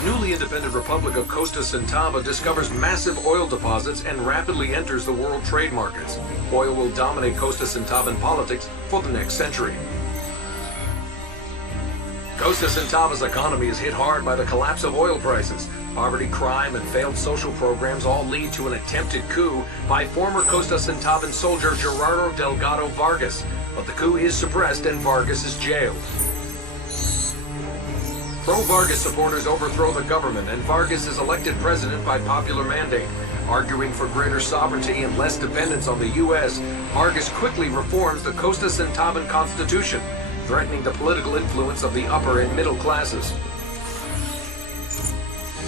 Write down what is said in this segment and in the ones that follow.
The newly independent Republic of Costa Centava discovers massive oil deposits and rapidly enters the world trade markets. Oil will dominate Costa Centavan politics for the next century. Costa Centava's economy is hit hard by the collapse of oil prices. Poverty, crime, and failed social programs all lead to an attempted coup by former Costa Centavan soldier Gerardo Delgado Vargas. But the coup is suppressed and Vargas is jailed. Pro-Vargas supporters overthrow the government and Vargas is elected president by popular mandate. Arguing for greater sovereignty and less dependence on the U.S., Vargas quickly reforms the Costa Centavan constitution, threatening the political influence of the upper and middle classes.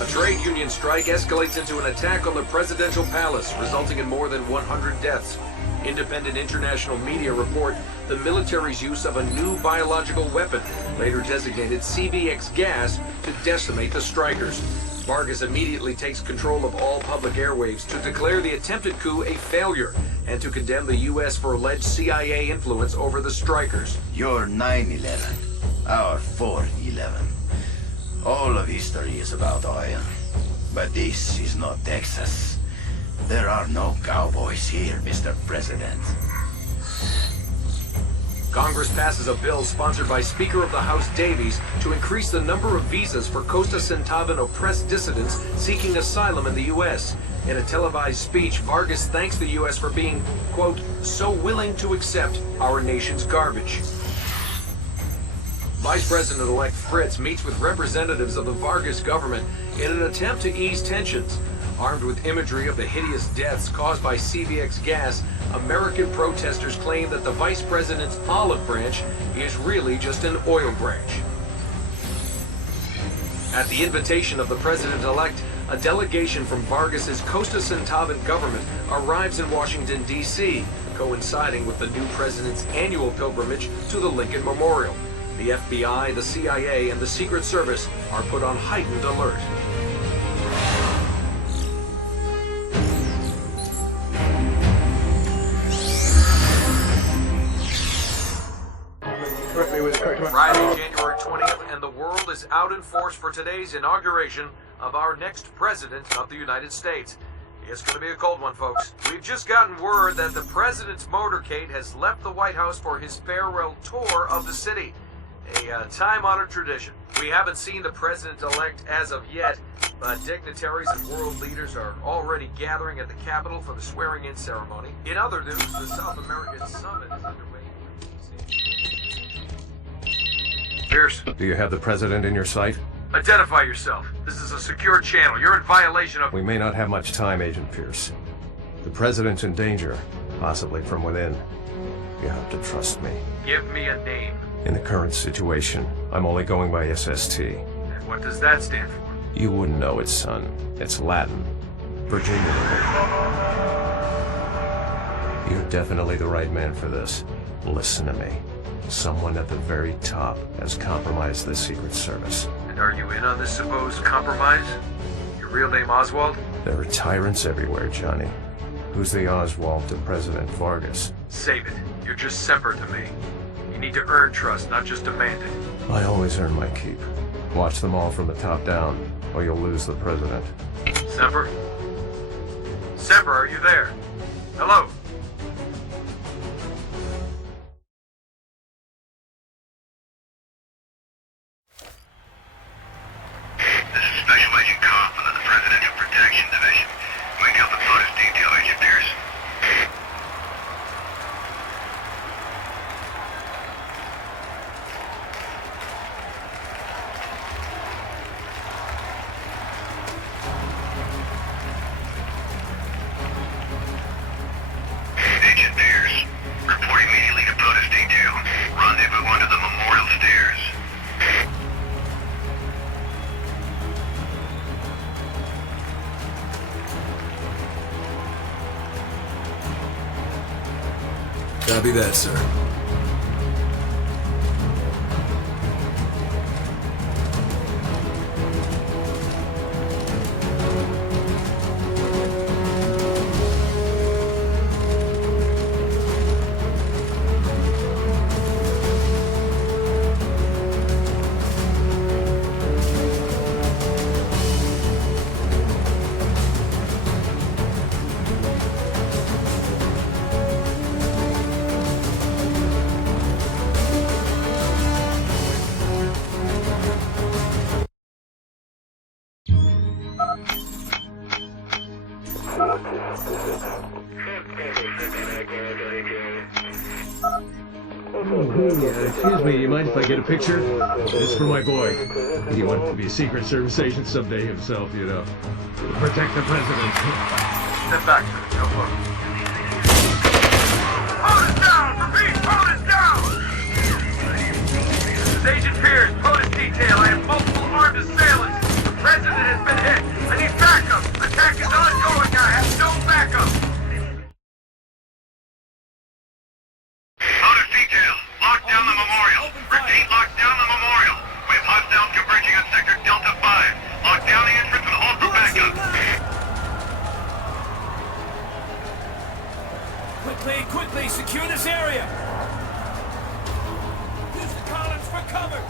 A trade union strike escalates into an attack on the presidential palace, resulting in more than 100 deaths. Independent international media report the military's use of a new biological weapon, later designated CVX gas, to decimate the strikers. Vargas immediately takes control of all public airwaves to declare the attempted coup a failure and to condemn the U.S. for alleged CIA influence over the strikers. Your 9/11, our 4/11. All of history is about oil, but this is not Texas. There are no cowboys here, Mr. President. Congress passes a bill sponsored by Speaker of the House Davies to increase the number of visas for Costa Centavan oppressed dissidents seeking asylum in the U.S. In a televised speech, Vargas thanks the U.S. for being, quote, so willing to accept our nation's garbage. Vice President-elect Fritz meets with representatives of the Vargas government in an attempt to ease tensions. Armed with imagery of the hideous deaths caused by CVX gas, American protesters claim that the vice president's olive branch is really just an oil branch. At the invitation of the president-elect, a delegation from Vargas's Costa Centavan government arrives in Washington, D.C., coinciding with the new president's annual pilgrimage to the Lincoln Memorial. The FBI, the CIA, and the Secret Service are put on heightened alert. Friday, January 20th, and the world is out in force for today's inauguration of our next president of the United States. It's going to be a cold one, folks. We've just gotten word that the president's motorcade has left the White House for his farewell tour of the city. A time-honored tradition. We haven't seen the president-elect as of yet, but dignitaries and world leaders are already gathering at the Capitol for the swearing-in ceremony. In other news, the South American Summit is underway. Pierce. Do you have the president in your sight? Identify yourself. This is a secure channel. You're in violation of... We may not have much time, Agent Pierce. The president's in danger, possibly from within. You have to trust me. Give me a name. In the current situation, I'm only going by SST. And what does that stand for? You wouldn't know it, son. It's Latin. Virginia. You're definitely the right man for this. Listen to me. Someone at the very top has compromised the Secret Service. And are you in on this supposed compromise? Your real name Oswald? There are tyrants everywhere, Johnny. Who's the Oswald to President Vargas? Save it. You're just Semper to me. You need to earn trust, not just demand it. I always earn my keep. Watch them all from the top down, or you'll lose the president. Semper? Semper, are you there? Hello? This is Special Agent Kaufman of the Presidential Protection Division. We can help the POTUS detail, Agent Pierce. Agent Pierce, report immediately to POTUS detail. Rendezvous under the memorial stairs. Copy that, sir. Excuse me, you mind if I get a picture? It's for my boy. He wanted to be a Secret Service agent someday himself, you know. Protect the president. Step back, sir. No look. Hold us down! Repeat, hold us down! This is Agent Pierce, POTUS detail. I have multiple armed assailants. The president has been hit. I need backup. Attack is ongoing. I have no backup. POTUS detail, lock down the memorial. Repeat, lock down the memorial. We have hostiles converging on sector Delta 5. Lock down the entrance and hold for backup. Quickly, secure this area! Use the columns for cover!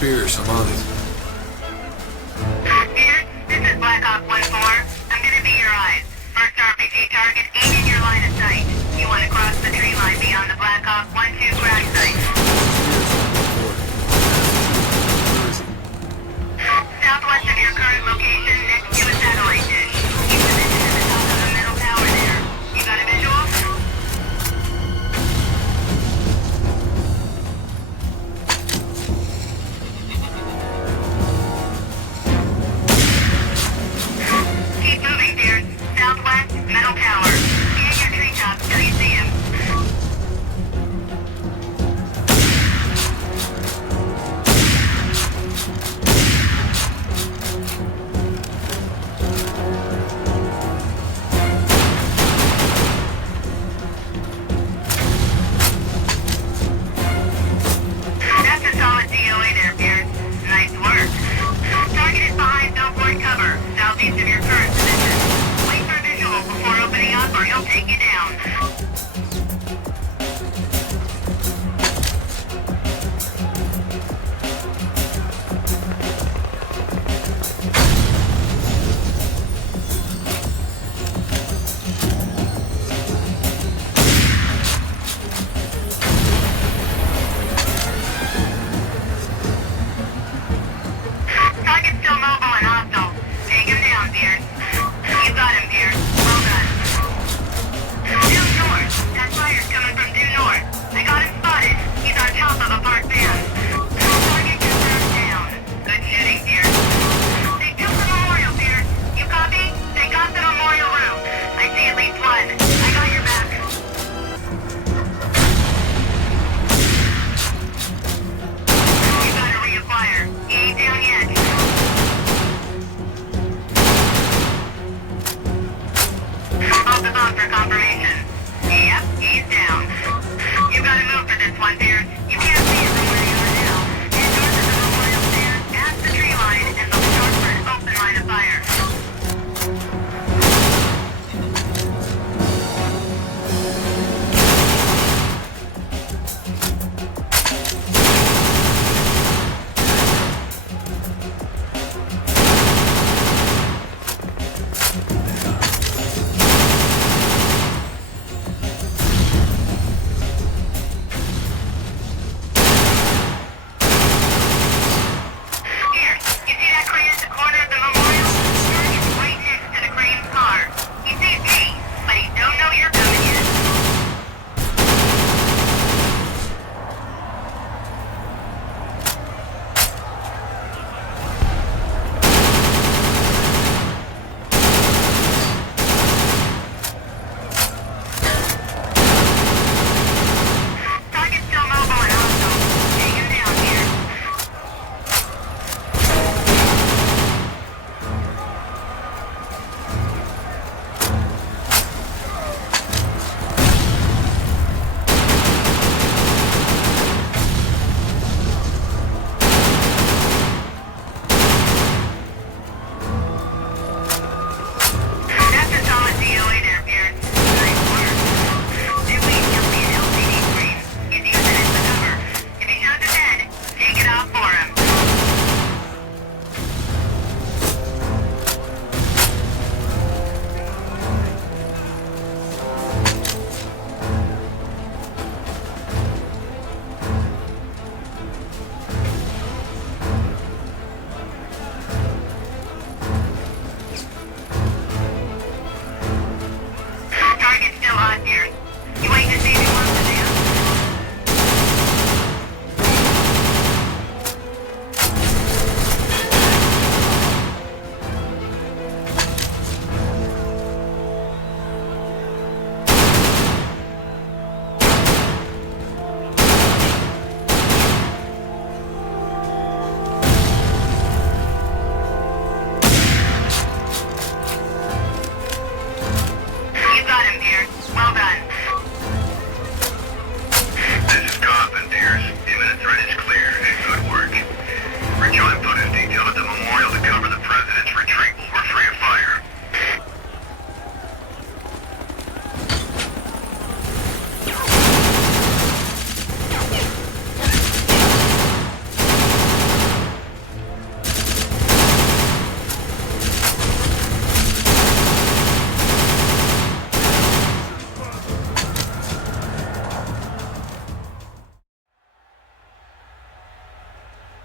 Pierce, I'm on it. Pierce, this is Black Ops 1-4. I'm gonna be your eyes. First RPG target, aim in your line of sight. You want to cross the tree line beyond the Black Ops 1-2 crash site. Southwest of your current location, next to a satellite dish. Keep position at the top of the middle tower there. You got a visual?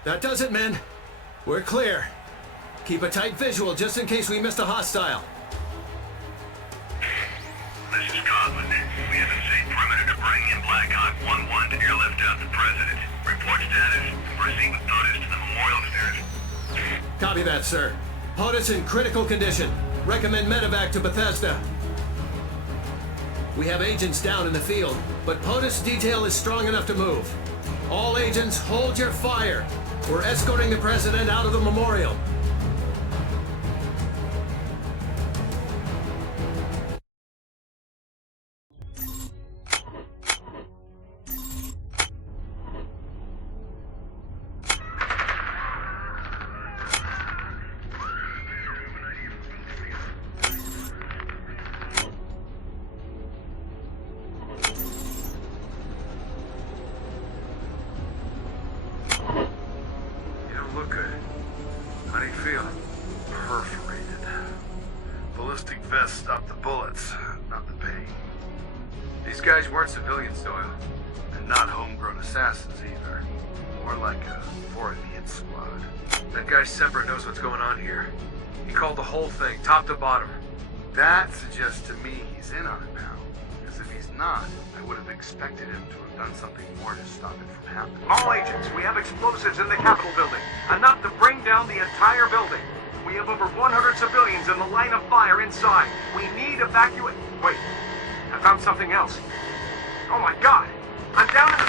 That does it, men. We're clear. Keep a tight visual just in case we missed a hostile. This is Cauldron. We have a safe perimeter to bring in Black Hawk 1-1 to airlift out the President. Report status. Proceed with POTUS to the memorial stairs. Copy that, sir. POTUS in critical condition. Recommend medevac to Bethesda. We have agents down in the field, but POTUS detail is strong enough to move. All agents, hold your fire. We're escorting the President out of the memorial. Look good. How do you feel? Perforated. Ballistic vest stopped the bullets, not the pain. These guys weren't civilians, Doyle. And not homegrown assassins either. More like a 4 squad. That guy Semper knows what's going on here. He called the whole thing, top to bottom. That suggests to me he's in on it now. Because if he's not, I would have expected him to have done something more to stop it from happening. All agents, we have explosives in the Capitol building. Enough to bring down the entire building. We have over 100 civilians in the line of fire inside. We need evacuate. Wait, I found something else. Oh my God! I'm down in the...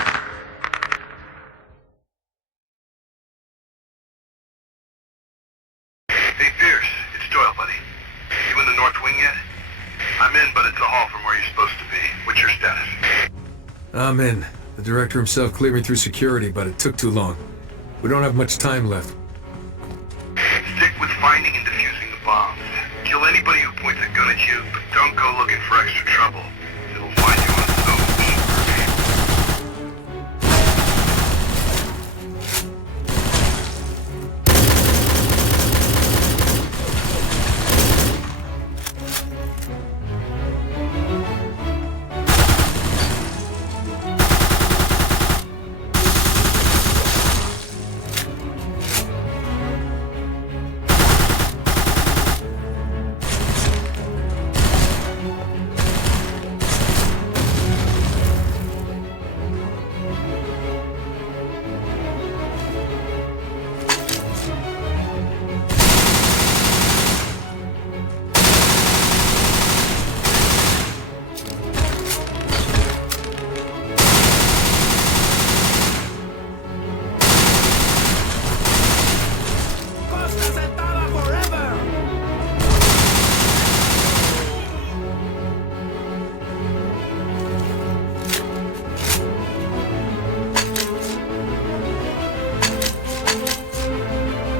Hey, Pierce. It's Doyle, buddy. You in the North Wing yet? I'm in, but it's a haul from where you're supposed to be. What's your status? I'm in. The director himself cleared me through security, but it took too long. We don't have much time left. Stick with finding and defusing the bombs. Kill anybody who points a gun at you, but don't go looking for extra trouble. It'll find you on its own.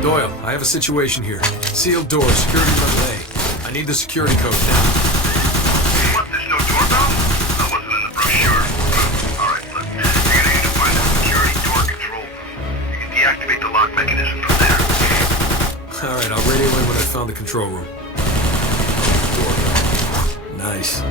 Doyle, I have a situation here. Sealed door, security relay. I need the security code now. What, there's no doorbell? That wasn't in the brochure. Alright, look. You're gonna need to find the security door control room. You can deactivate the lock mechanism from there. Alright, I'll radio in when I found the control room. Doorbell. Nice.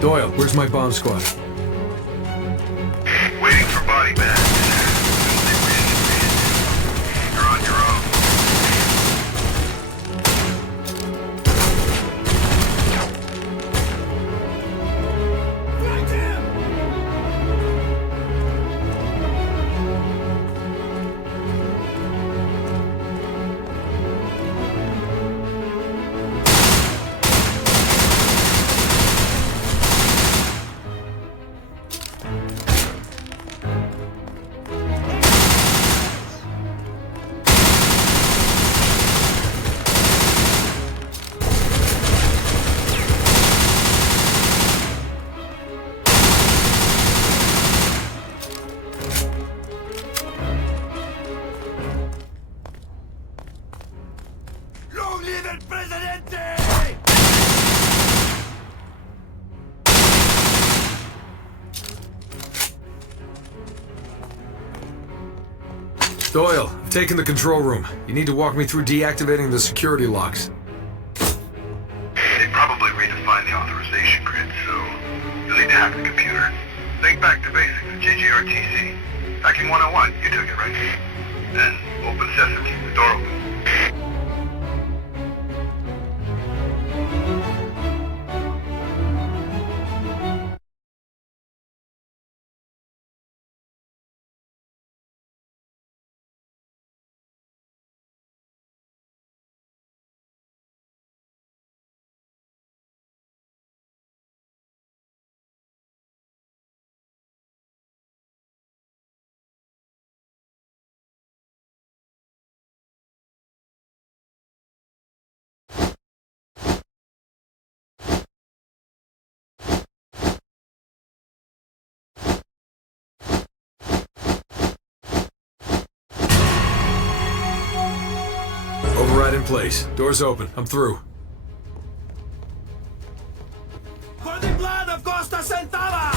Doyle, where's my bomb squad? Waiting for body bags. You're on your own. Find him! Doyle, I've taken the control room. You need to walk me through deactivating the security locks. They probably redefined the authorization grid, so you'll need to hack the computer. Think back to basics, GGRTC. Hacking 101, you took it, right? Then open sesame, the door open. Override in place. Doors open. I'm through. For the blood of Costa Santana!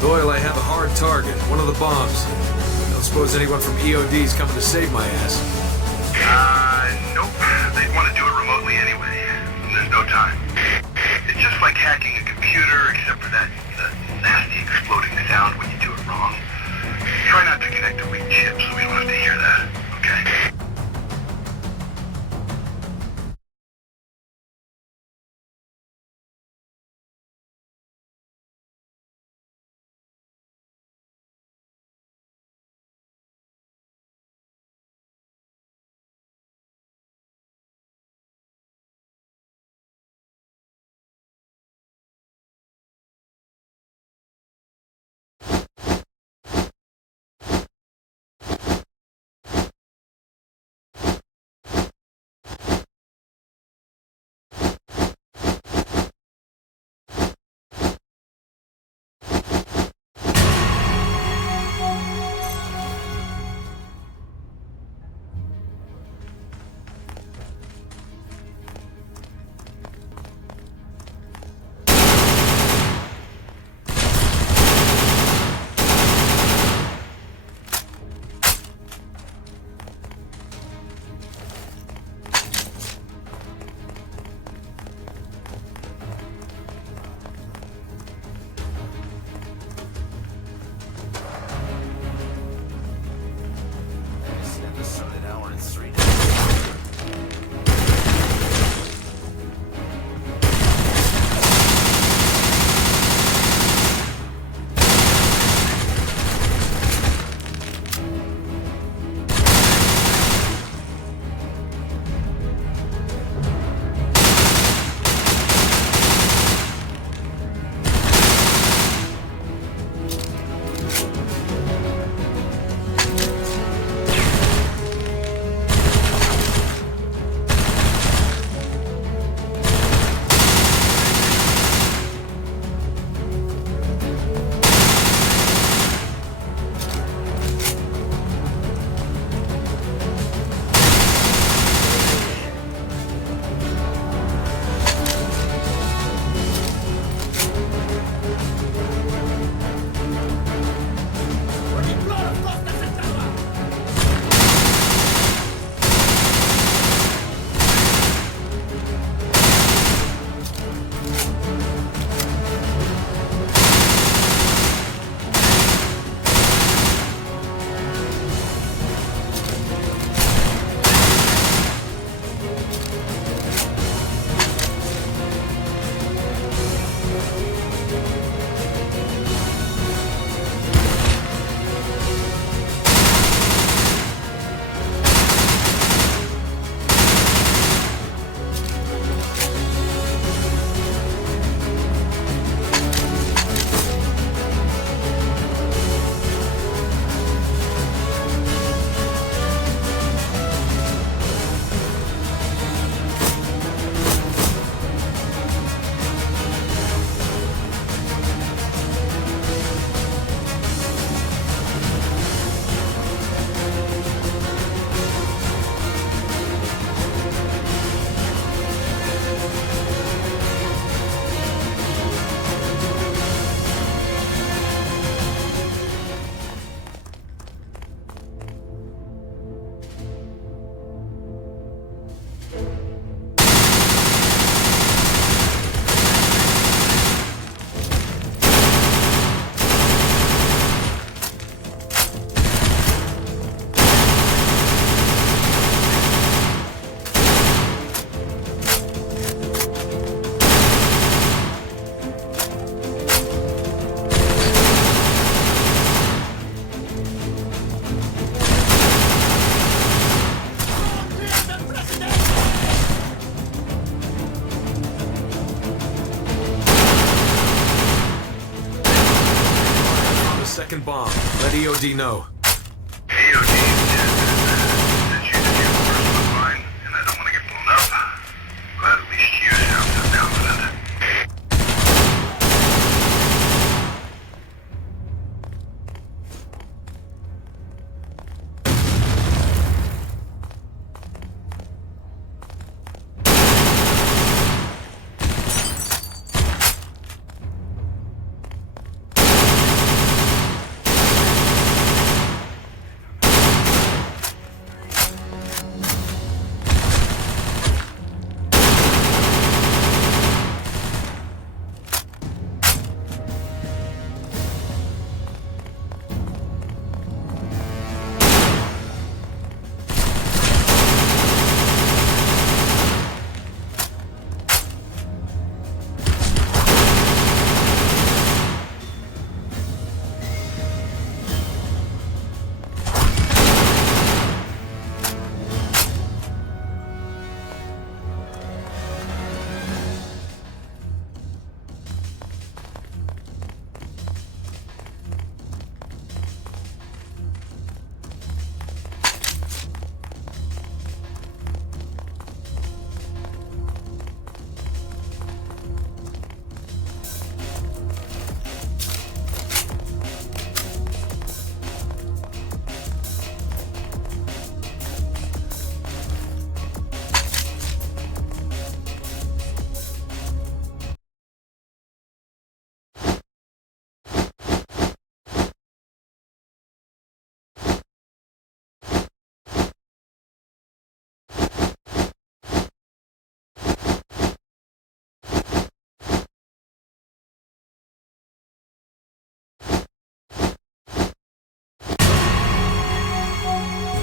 Doyle, I have a hard target. One of the bombs. Don't suppose anyone from EOD's coming to save my ass. Nope. They'd want to do it remotely anyway. There's no time. It's just like hacking a computer, except for that nasty exploding sound when you do it wrong. Try not to connect a weak chip so we don't have to hear that, okay? Second bomb. Let EOD know. EOD says you did your first one mine, and I don't want to get blown up. Glad at least you sound confident.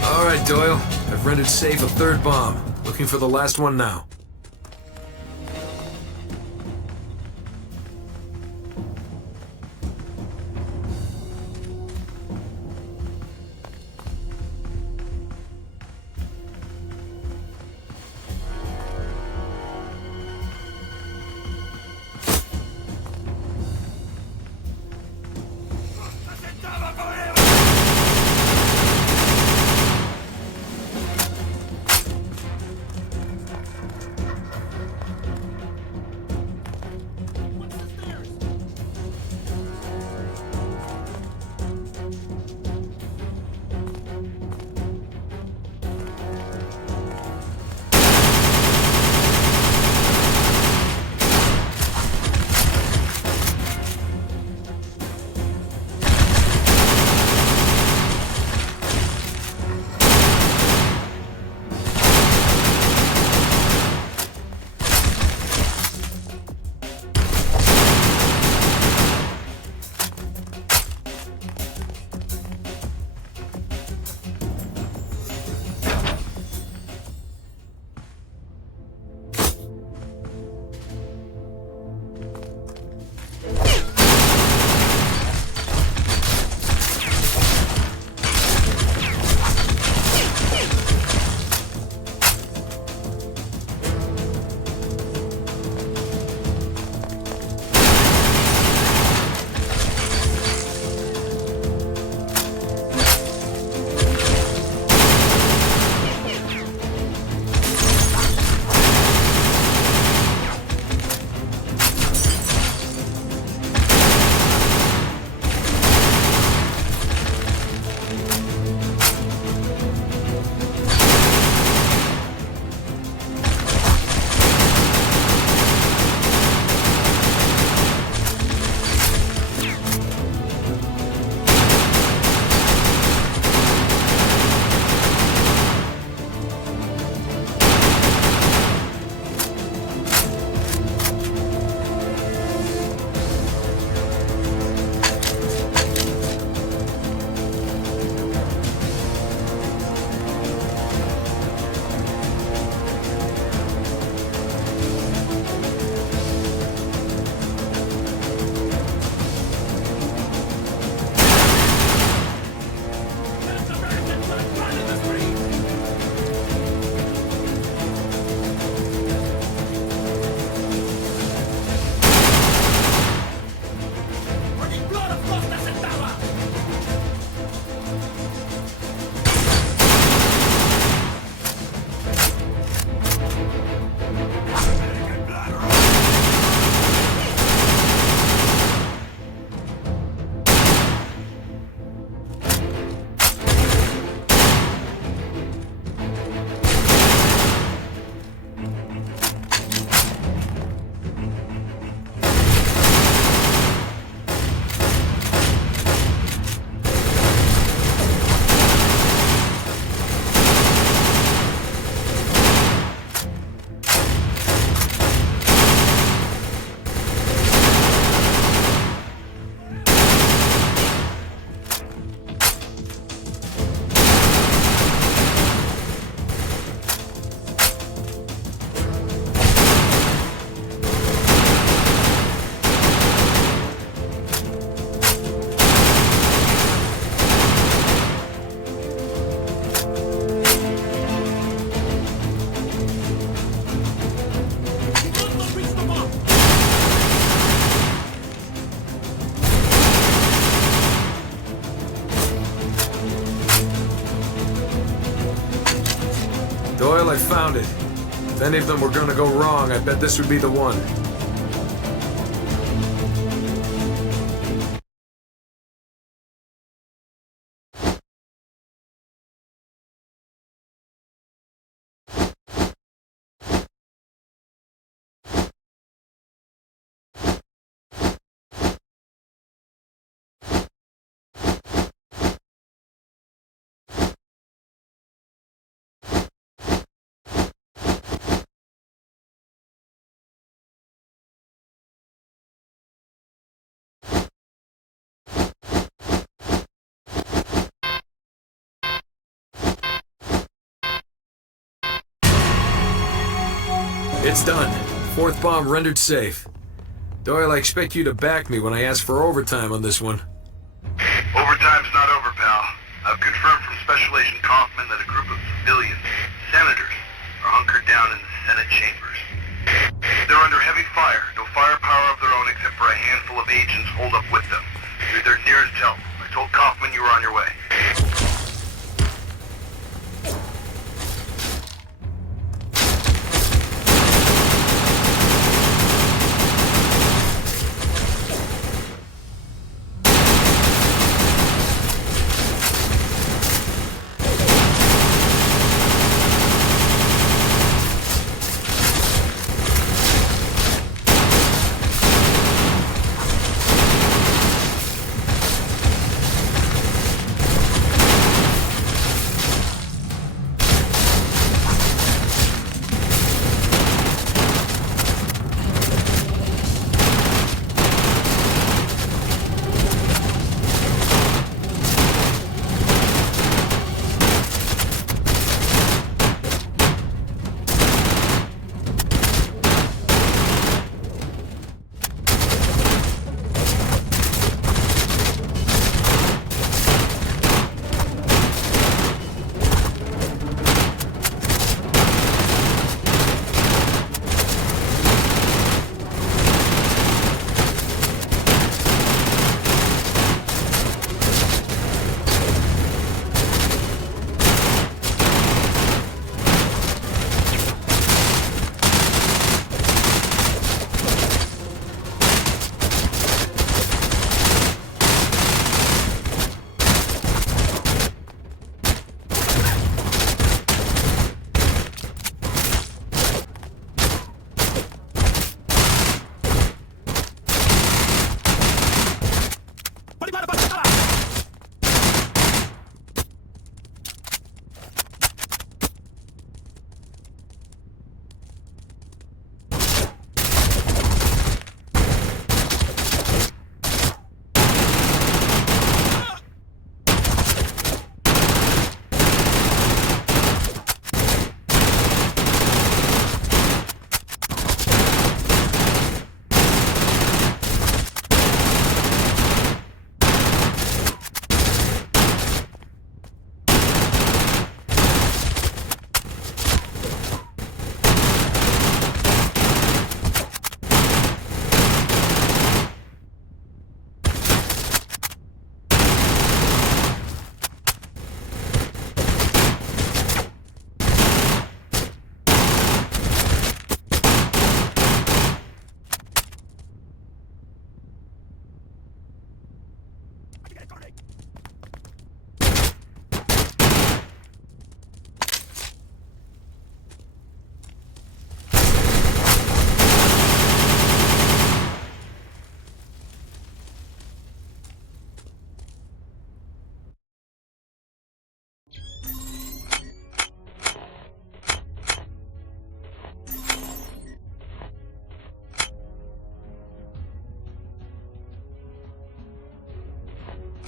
All right, Doyle. I've rented safe a third bomb. Looking for the last one now. Doyle, I found it. If any of them were gonna go wrong, I bet this would be the one. It's done. Fourth bomb rendered safe. Doyle, I expect you to back me when I ask for overtime on this one. Overtime's not over, pal. I've confirmed from Special Agent Kaufman that a group of civilians, senators, are hunkered down in the Senate chambers. They're under heavy fire, no firepower of their own except for a handful of agents holed up with them. You're their nearest help. I told Kaufman you were on your way.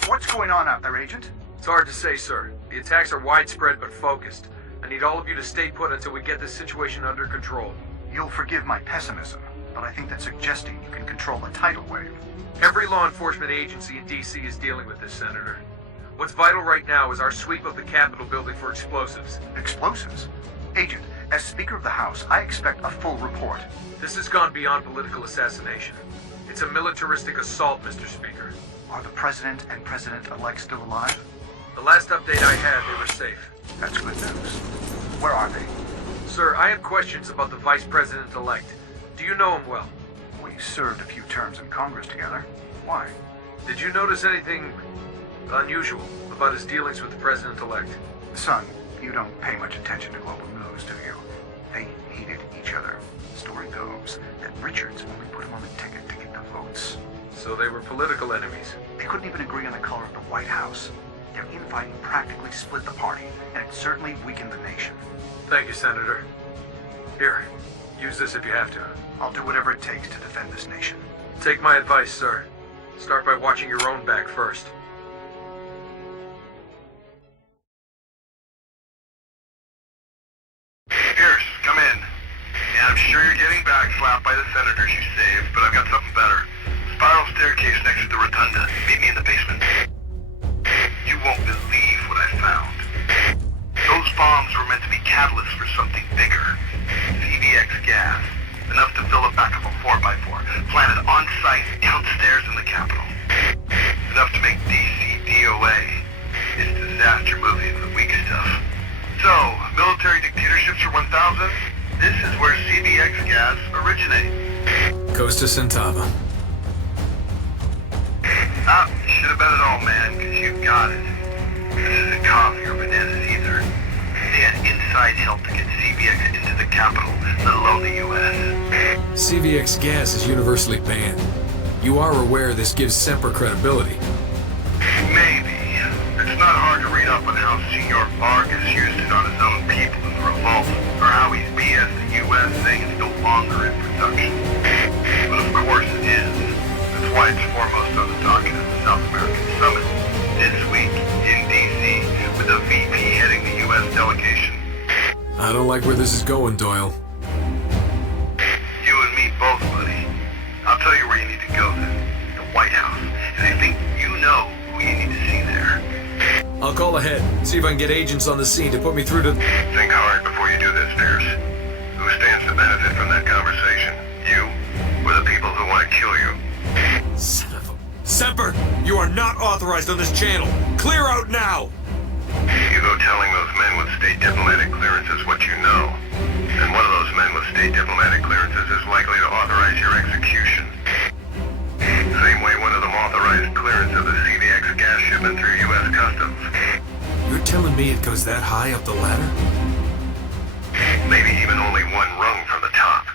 What's going on out there, Agent? It's hard to say, sir. The attacks are widespread but focused. I need all of you to stay put until we get this situation under control. You'll forgive my pessimism, but I think that's suggesting you can control a tidal wave. Every law enforcement agency in D.C. is dealing with this, Senator. What's vital right now is our sweep of the Capitol building for explosives. Explosives? Agent, as Speaker of the House, I expect a full report. This has gone beyond political assassination. It's a militaristic assault, Mr. Speaker. Are the President and President-elect still alive? The last update I had, they were safe. That's good news. Where are they? Sir, I have questions about the Vice President-elect. Do you know him well? We served a few terms in Congress together. Why? Did you notice anything unusual about his dealings with the President-elect? Son, you don't pay much attention to global news, do you? They hated each other. Story goes that Richards only put him on the ticket to get the votes. So they were political enemies. They couldn't even agree on the color of the White House. Their infighting practically split the party, and it certainly weakened the nation. Thank you, Senator. Here, use this if you have to. I'll do whatever it takes to defend this nation. Take my advice, sir. Start by watching your own back first. Pierce, come in. Yeah, I'm sure you're getting backslapped by the senators you saved, but I've got something better. Spiral staircase next to the rotunda. Meet me in the basement. You won't believe what I found. Those bombs were meant to be catalysts for something bigger. CVX gas. Enough to fill a back of a 4x4. Planted on-site downstairs in the Capitol. Enough to make DC DOA. It's disaster movies and the weak stuff. So, military dictatorships are 1,000? This is where CVX gas originates. Costa Santava. Should have bet it all, man, because you got it. This isn't coffee or bananas either. They had inside help to get CVX into the Capitol, let alone the U.S. CVX gas is universally banned. You are aware this gives Semper credibility. Maybe. It's not hard to read up on how Senor Vargas used it on his own people in the revolt, or how he's BS the U.S. saying it's no longer in production. But of course it is. That's why it's foremost on the docket of the South American Summit this week in D.C. with the VP heading the U.S. delegation. I don't like where this is going, Doyle. You and me both, buddy. I'll tell you where you need to go then. The White House. And I think you know who you need to see there. I'll call ahead, see if I can get agents on the scene to put me through to... Think hard before you do this, Pierce. Who stands to benefit from that conversation? You, or the people who want to kill you? Son of a... Semper, you are not authorized on this channel. Clear out now! You go telling those men with state diplomatic clearances what you know. And one of those men with state diplomatic clearances is likely to authorize your execution. Same way one of them authorized clearance of the CVX gas shipment through U.S. Customs. You're telling me it goes that high up the ladder? Maybe even only one rung from the top.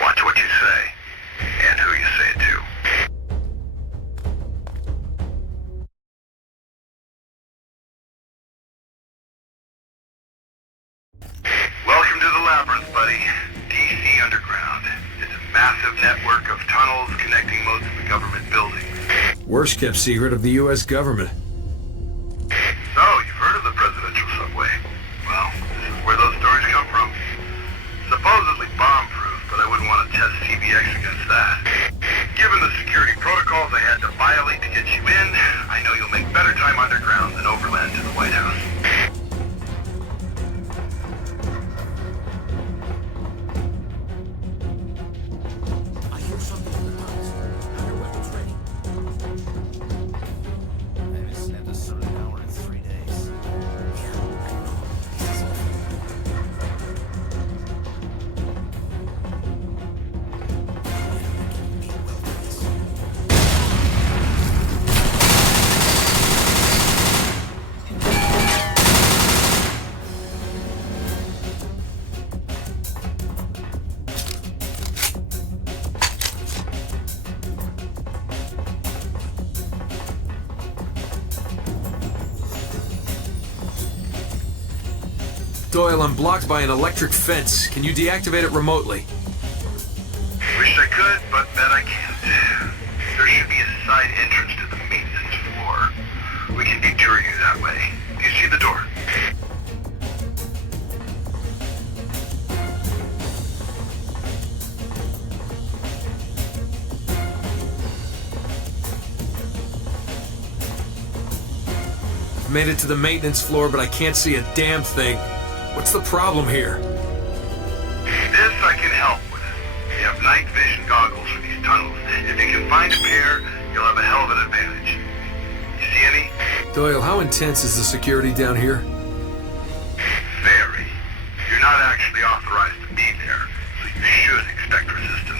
Watch what you say, and who you say it to. Welcome to the labyrinth, buddy. DC Underground. It's a massive network of tunnels connecting most of the government buildings. Worst kept secret of the U.S. government. So, you've heard of the presidential subway. Well, this is where those stories come from. Supposedly bomb-proof, but I wouldn't want to test CVX against that. Given the security protocols I had to violate to get you in, I know you'll make better time underground than overland to the White House. I hear something in the tunnels. Have your weapons ready. I haven't slept a solid hour in 3 days. Doyle, I'm blocked by an electric fence. Can you deactivate it remotely? Wish I could, but bet I can't. There should be a side entrance to the maintenance floor. We can detour you that way. Do you see the door? I've made it to the maintenance floor, but I can't see a damn thing. What's the problem here? This I can help with. You have night vision goggles for these tunnels. If you can find a pair, you'll have a hell of an advantage. You see any? Doyle, how intense is the security down here? Very. You're not actually authorized to be there, so you should expect resistance.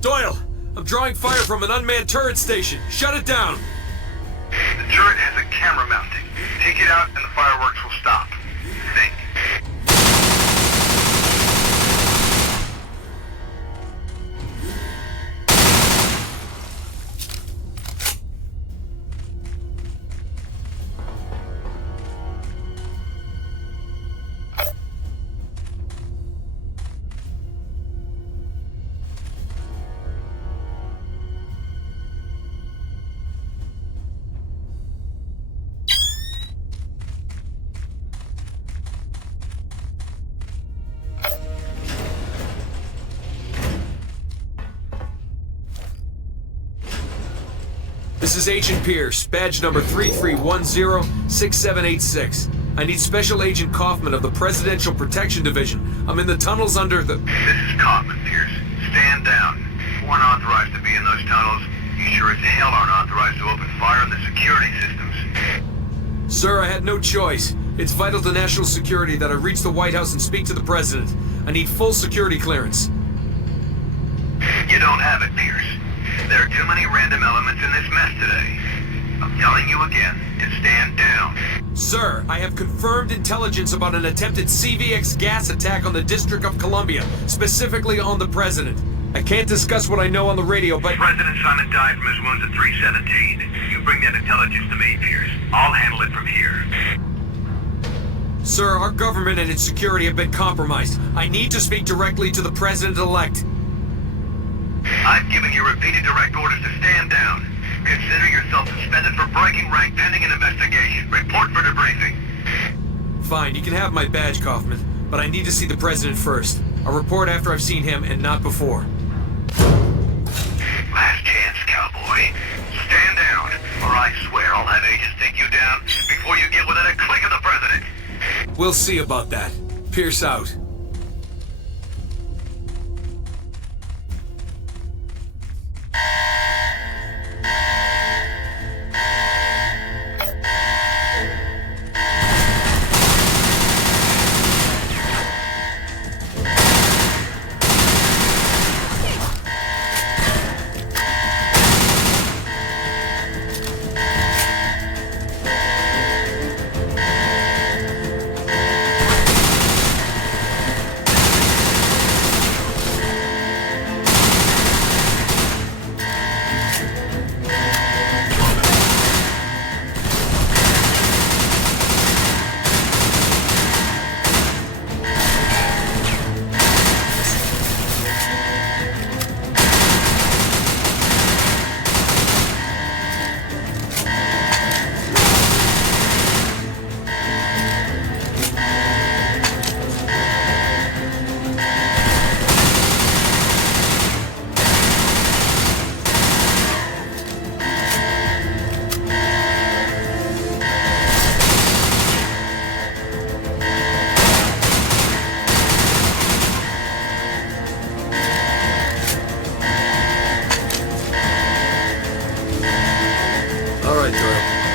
Doyle, I'm drawing fire from an unmanned turret station. Shut it down. The turret has a camera mounting. Take it out and the fireworks will stop. Think. This is Agent Pierce, badge number 3310-6786. I need Special Agent Kaufman of the Presidential Protection Division. I'm in the tunnels under the... This is Kaufman, Pierce. Stand down. You weren't authorized to be in those tunnels. You sure as hell aren't authorized to open fire on the security systems. Sir, I had no choice. It's vital to national security that I reach the White House and speak to the President. I need full security clearance. You don't have it, Pierce. There are too many random elements in this mess today. I'm telling you again to stand down. Sir, I have confirmed intelligence about an attempted CVX gas attack on the District of Columbia, specifically on the President. I can't discuss what I know on the radio, but... President Simon died from his wounds at 317. You bring that intelligence to me, Pierce. I'll handle it from here. Sir, our government and its security have been compromised. I need to speak directly to the President-elect. I've given you repeated direct orders to stand down. Consider yourself suspended for breaking rank pending an investigation. Report for debriefing. Fine, you can have my badge, Kaufman, but I need to see the President first. I'll report after I've seen him and not before. Last chance, cowboy. Stand down, or I swear I'll have agents take you down before you get within a click of the President. We'll see about that. Pierce out.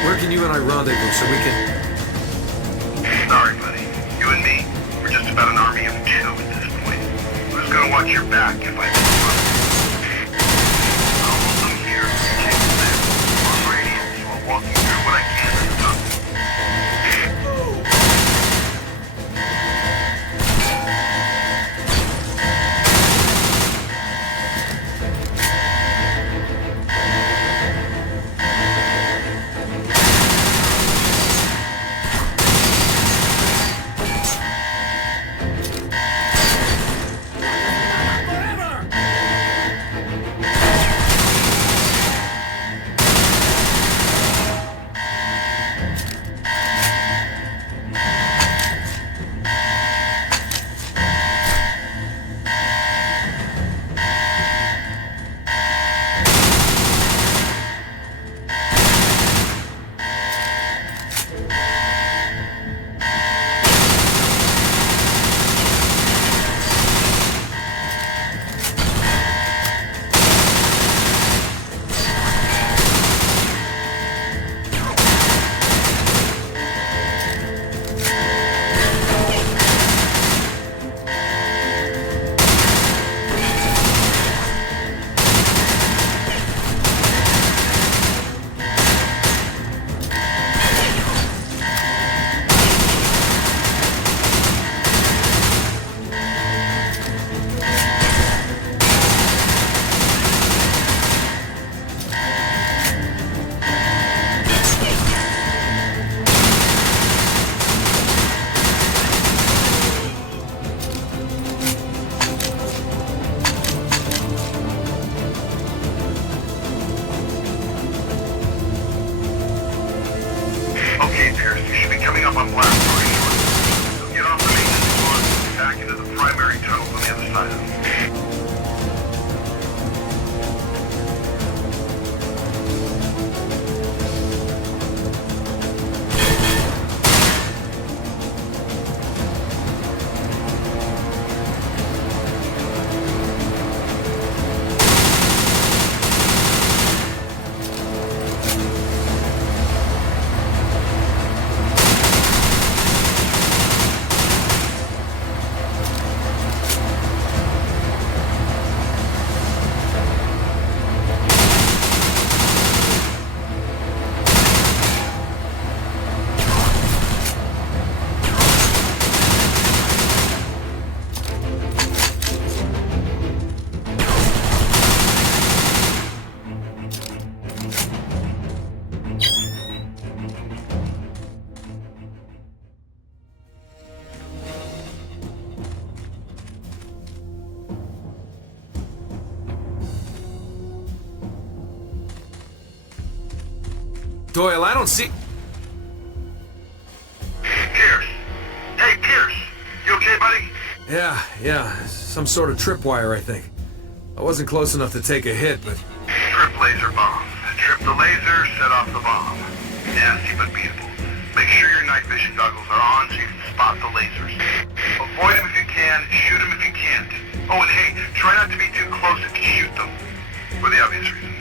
Where can you and I rendezvous so we can... Sorry, buddy. You and me, we're just about an army of two at this point. Who's gonna watch your back if I I'm here. Take this. On radio, so I'll walk you through what I can this time. Doyle, I don't see... Pierce. Hey, Pierce. You okay, buddy? Yeah, some sort of tripwire, I think. I wasn't close enough to take a hit, but... Trip laser bomb. Trip the laser, set off the bomb. Nasty but beatable. Make sure your night vision goggles are on so you can spot the lasers. Avoid them if you can, shoot them if you can't. Oh, and hey, try not to be too close if you shoot them. For the obvious reason.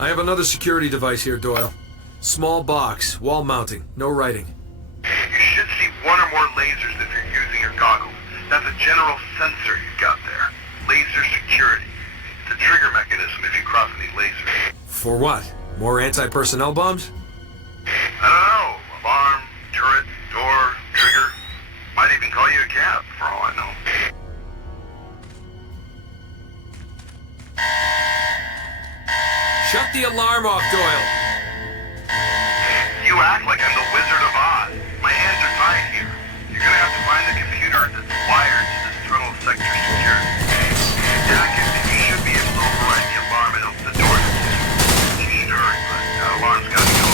I have another security device here, Doyle. Small box, wall mounting, no writing. You should see one or more lasers if you're using your goggles. That's a general sensor you've got there. Laser security. It's a trigger mechanism if you cross any lasers. For what? More anti-personnel bombs? I don't know. Alarm, turret, door, trigger. Might even call you a cab, for all I know. Shut the alarm off, Doyle! You act like I'm the Wizard of Oz. My hands are tied here. You're gonna have to find the computer that's wired to this tunnel sector security. Jack, you should be able to override the alarm and open the door. You should hurry, but that alarm's gotta go.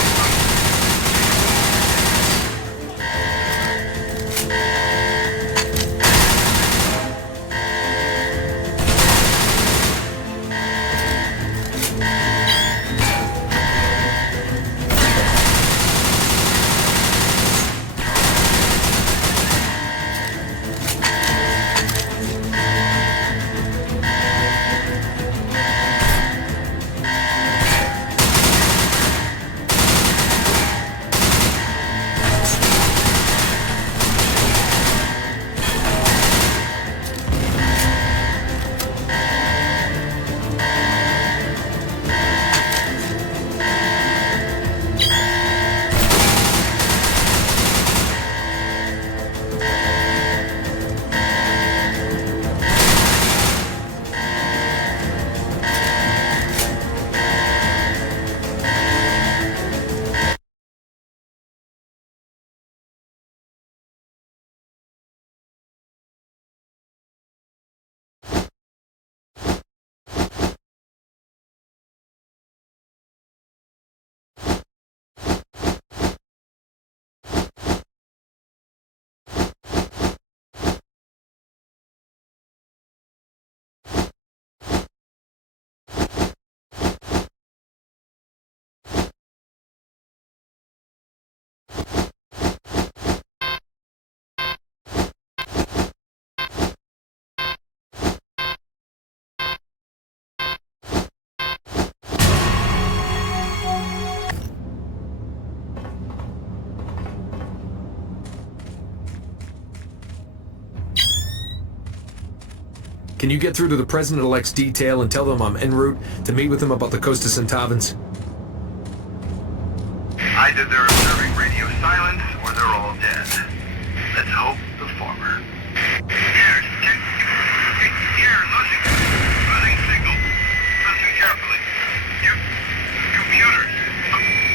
Can you get through to the President-elect's detail and tell them I'm en route to meet with them about the Costa Centavans? Either they're observing radio silence or they're all dead. Let's hope the former. Here, losing signal. Listen carefully. Computers.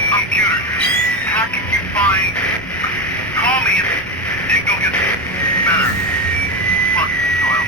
Computers. How can you find... Call me if signal gets better. Fuck, Doyle.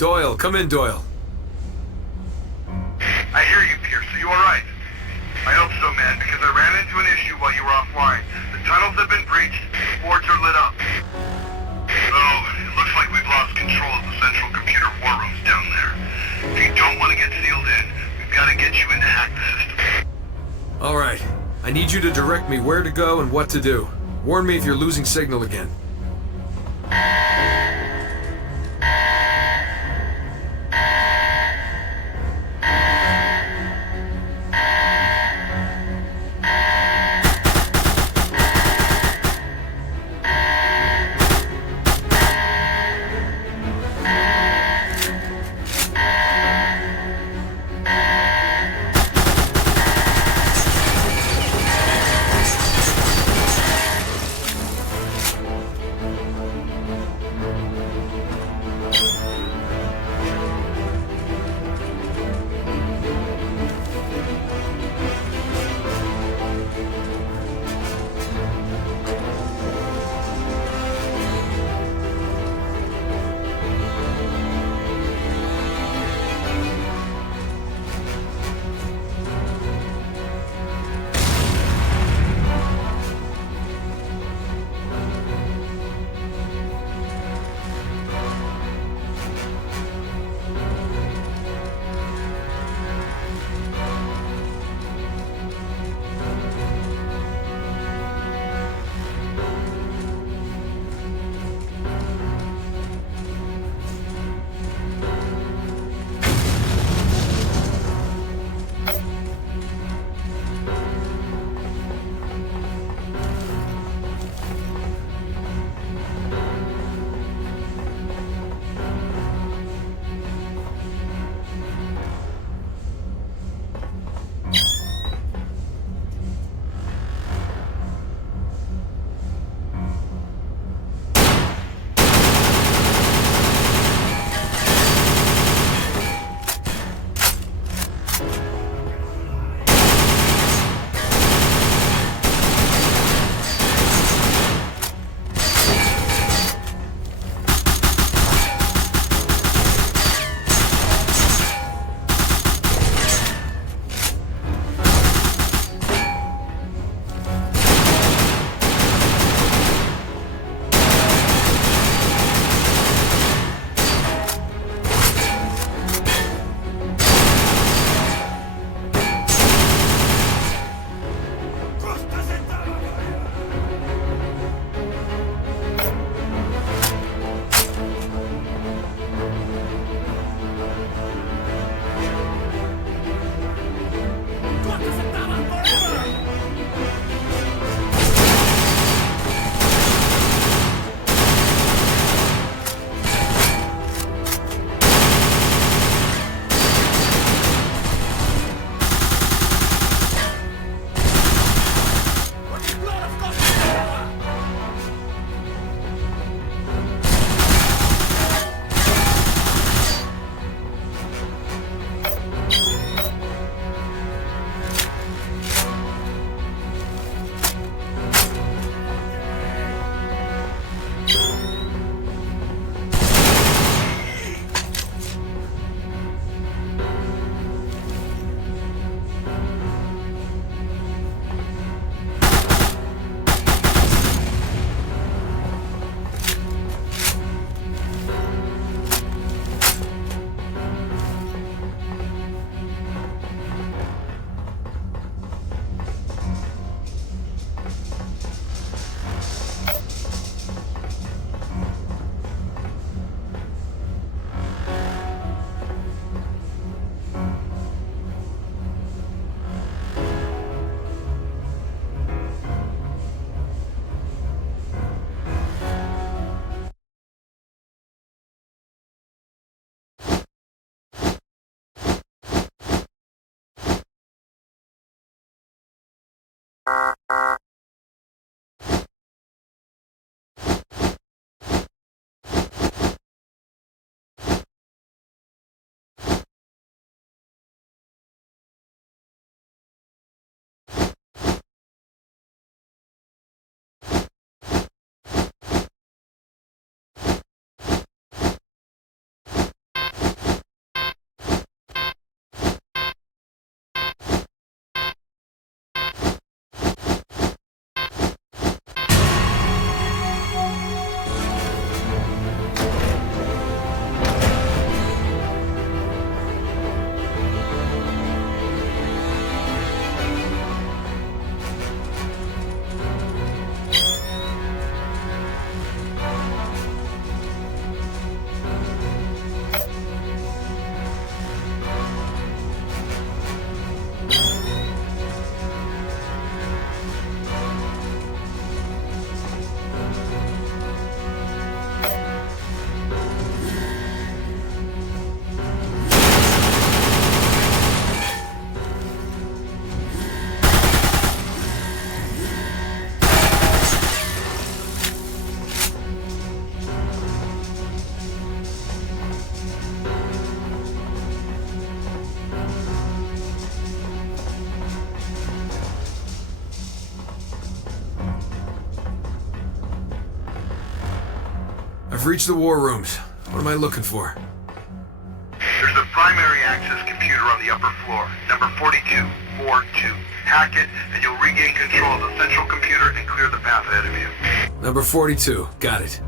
Doyle, come in, Doyle. I hear you, Pierce. Are you alright? I hope so, man, because I ran into an issue while you were offline. The tunnels have been breached, the boards are lit up. Oh, it looks like we've lost control of the central computer war rooms down there. If you don't want to get sealed in, we've got to get you in to hack the system. Alright. I need you to direct me where to go and what to do. Warn me if you're losing signal again. I've reached the war rooms. What am I looking for? There's a primary access computer on the upper floor, number 4242. Hack it, and you'll regain control of the central computer and clear the path ahead of you. Number 42. Got it.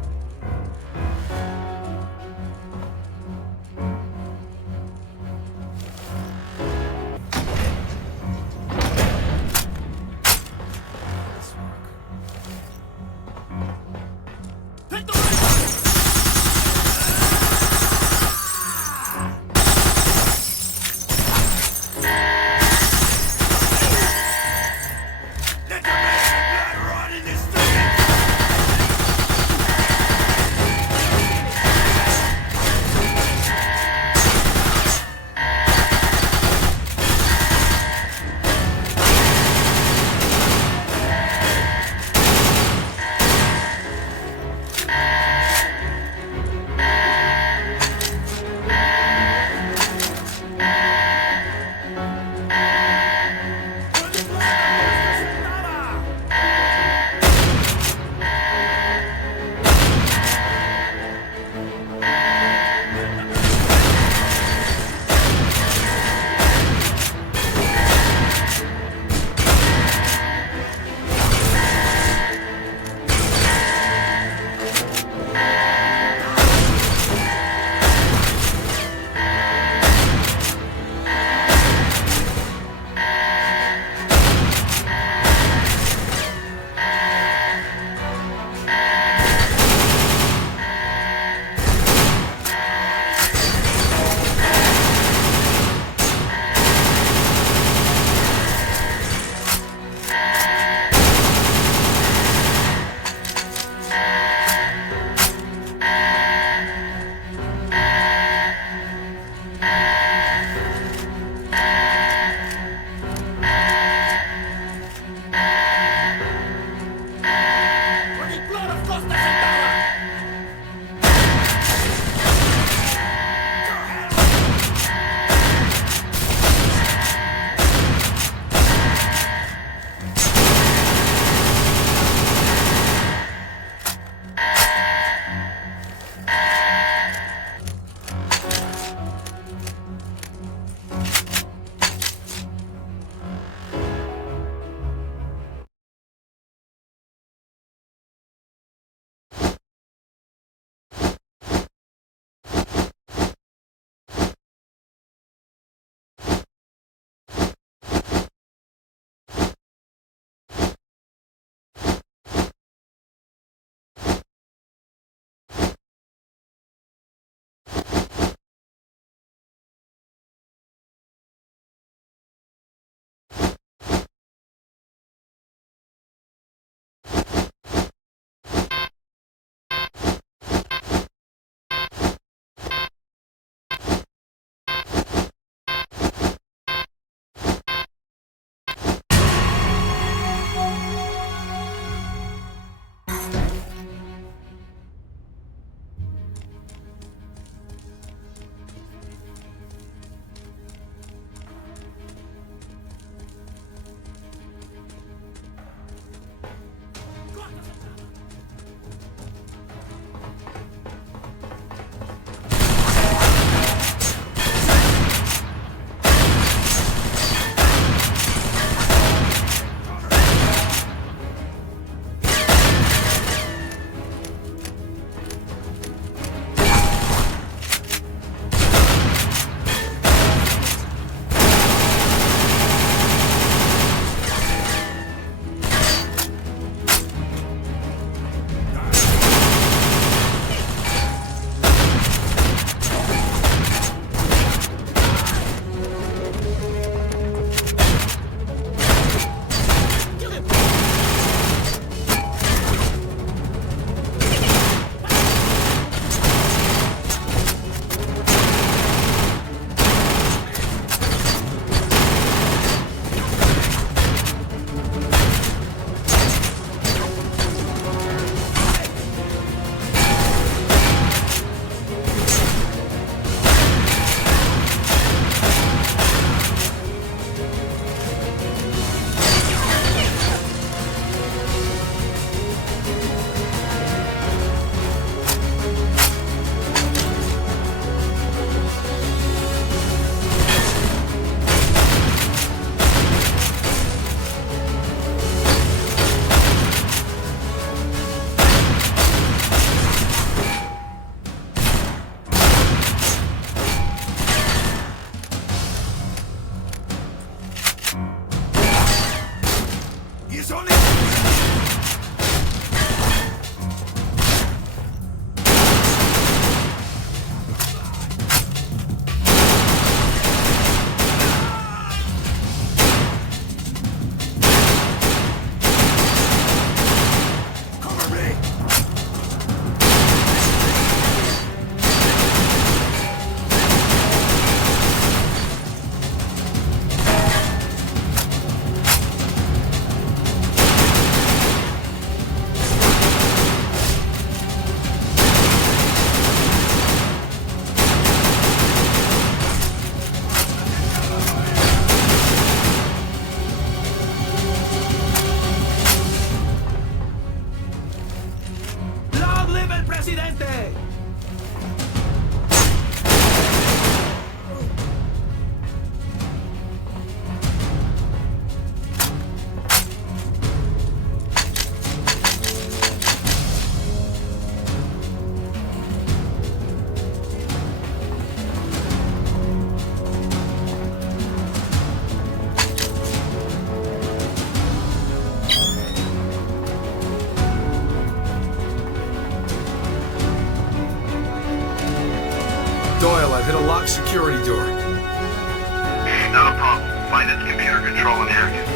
Doyle, I've hit a locked security door. Not a problem. Find its computer control and hack it.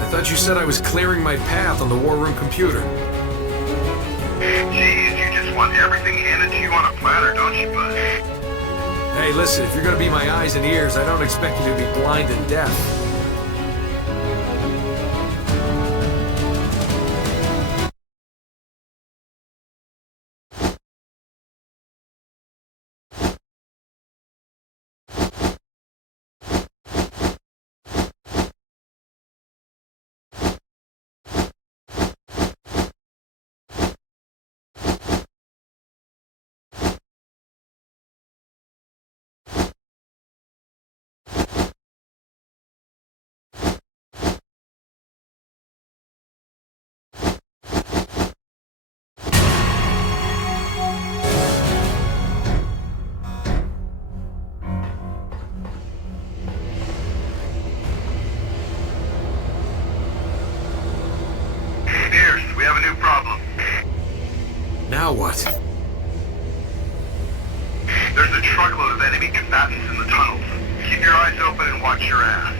I thought you said I was clearing my path on the war room computer. Jeez, you just want everything handed to you on a platter, don't you, bud? Hey, listen, if you're gonna be my eyes and ears, I don't expect you to be blind and deaf. Pierce, we have a new problem. Now what? There's a truckload of enemy combatants in the tunnels. Keep your eyes open and watch your ass.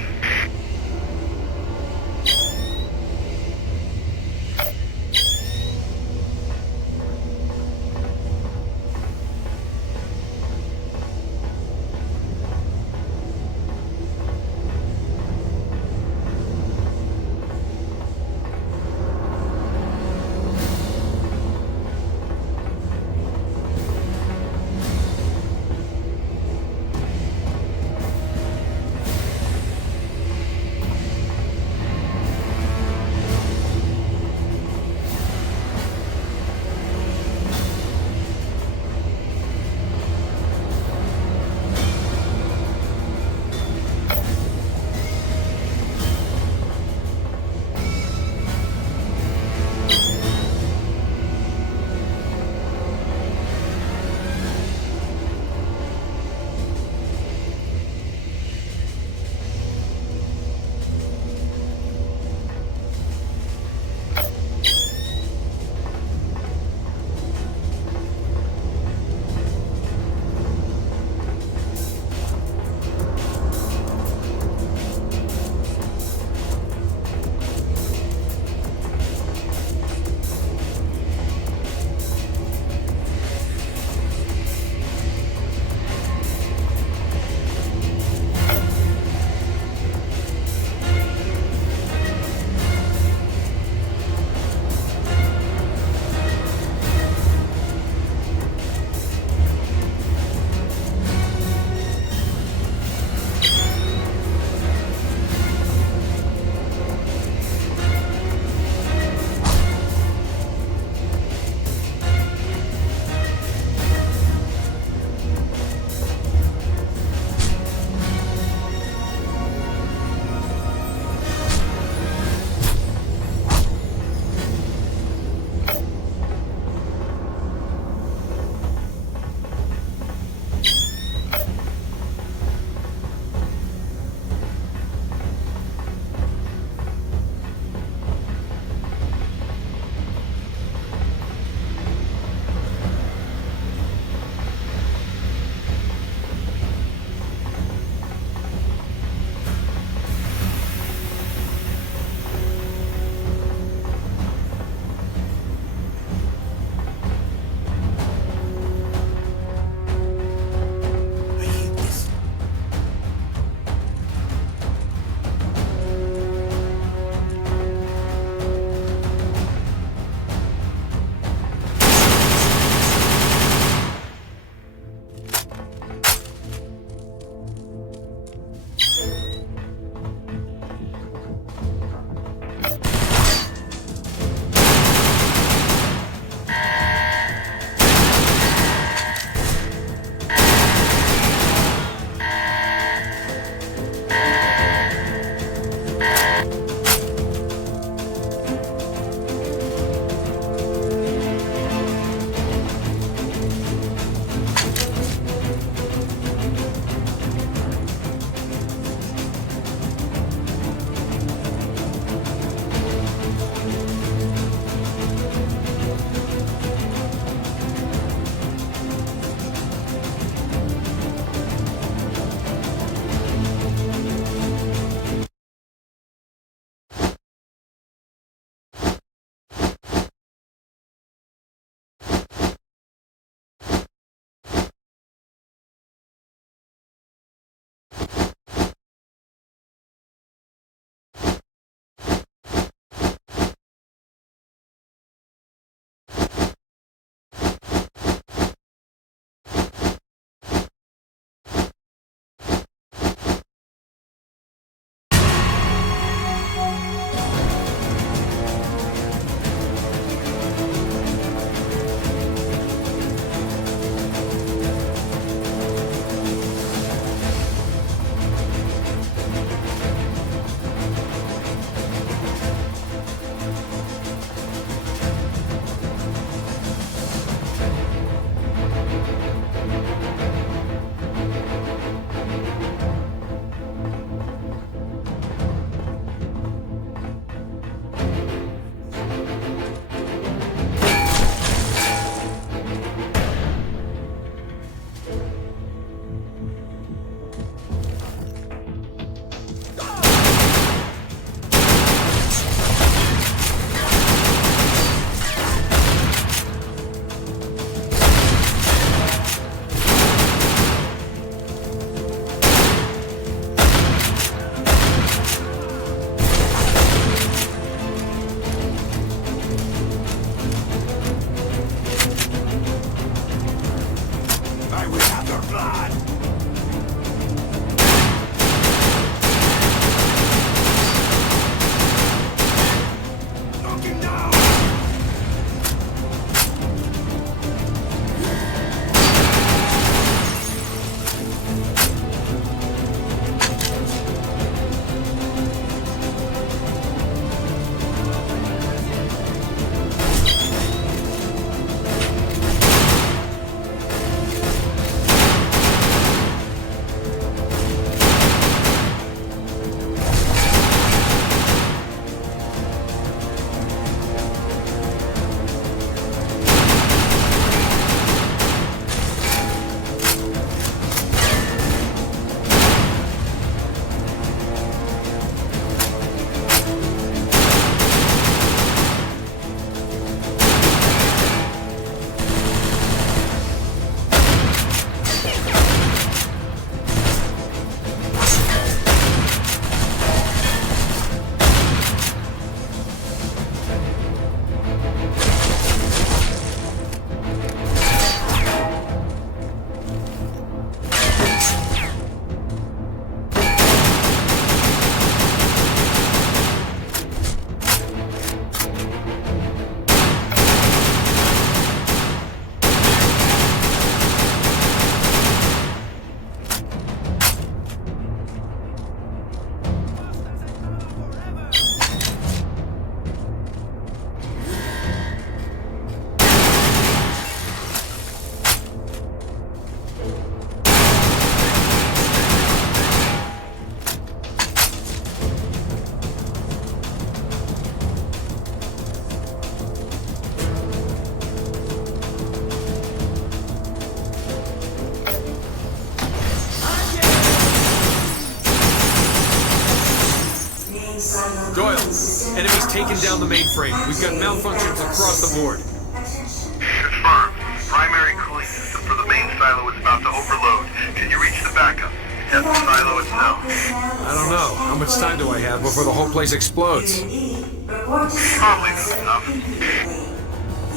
taken down the mainframe. We've got malfunctions across the board. Confirmed. Primary cooling system for the main silo is about to overload. Can you reach the backup? At the silo itself. I don't know. How much time do I have before the whole place explodes? Probably not enough.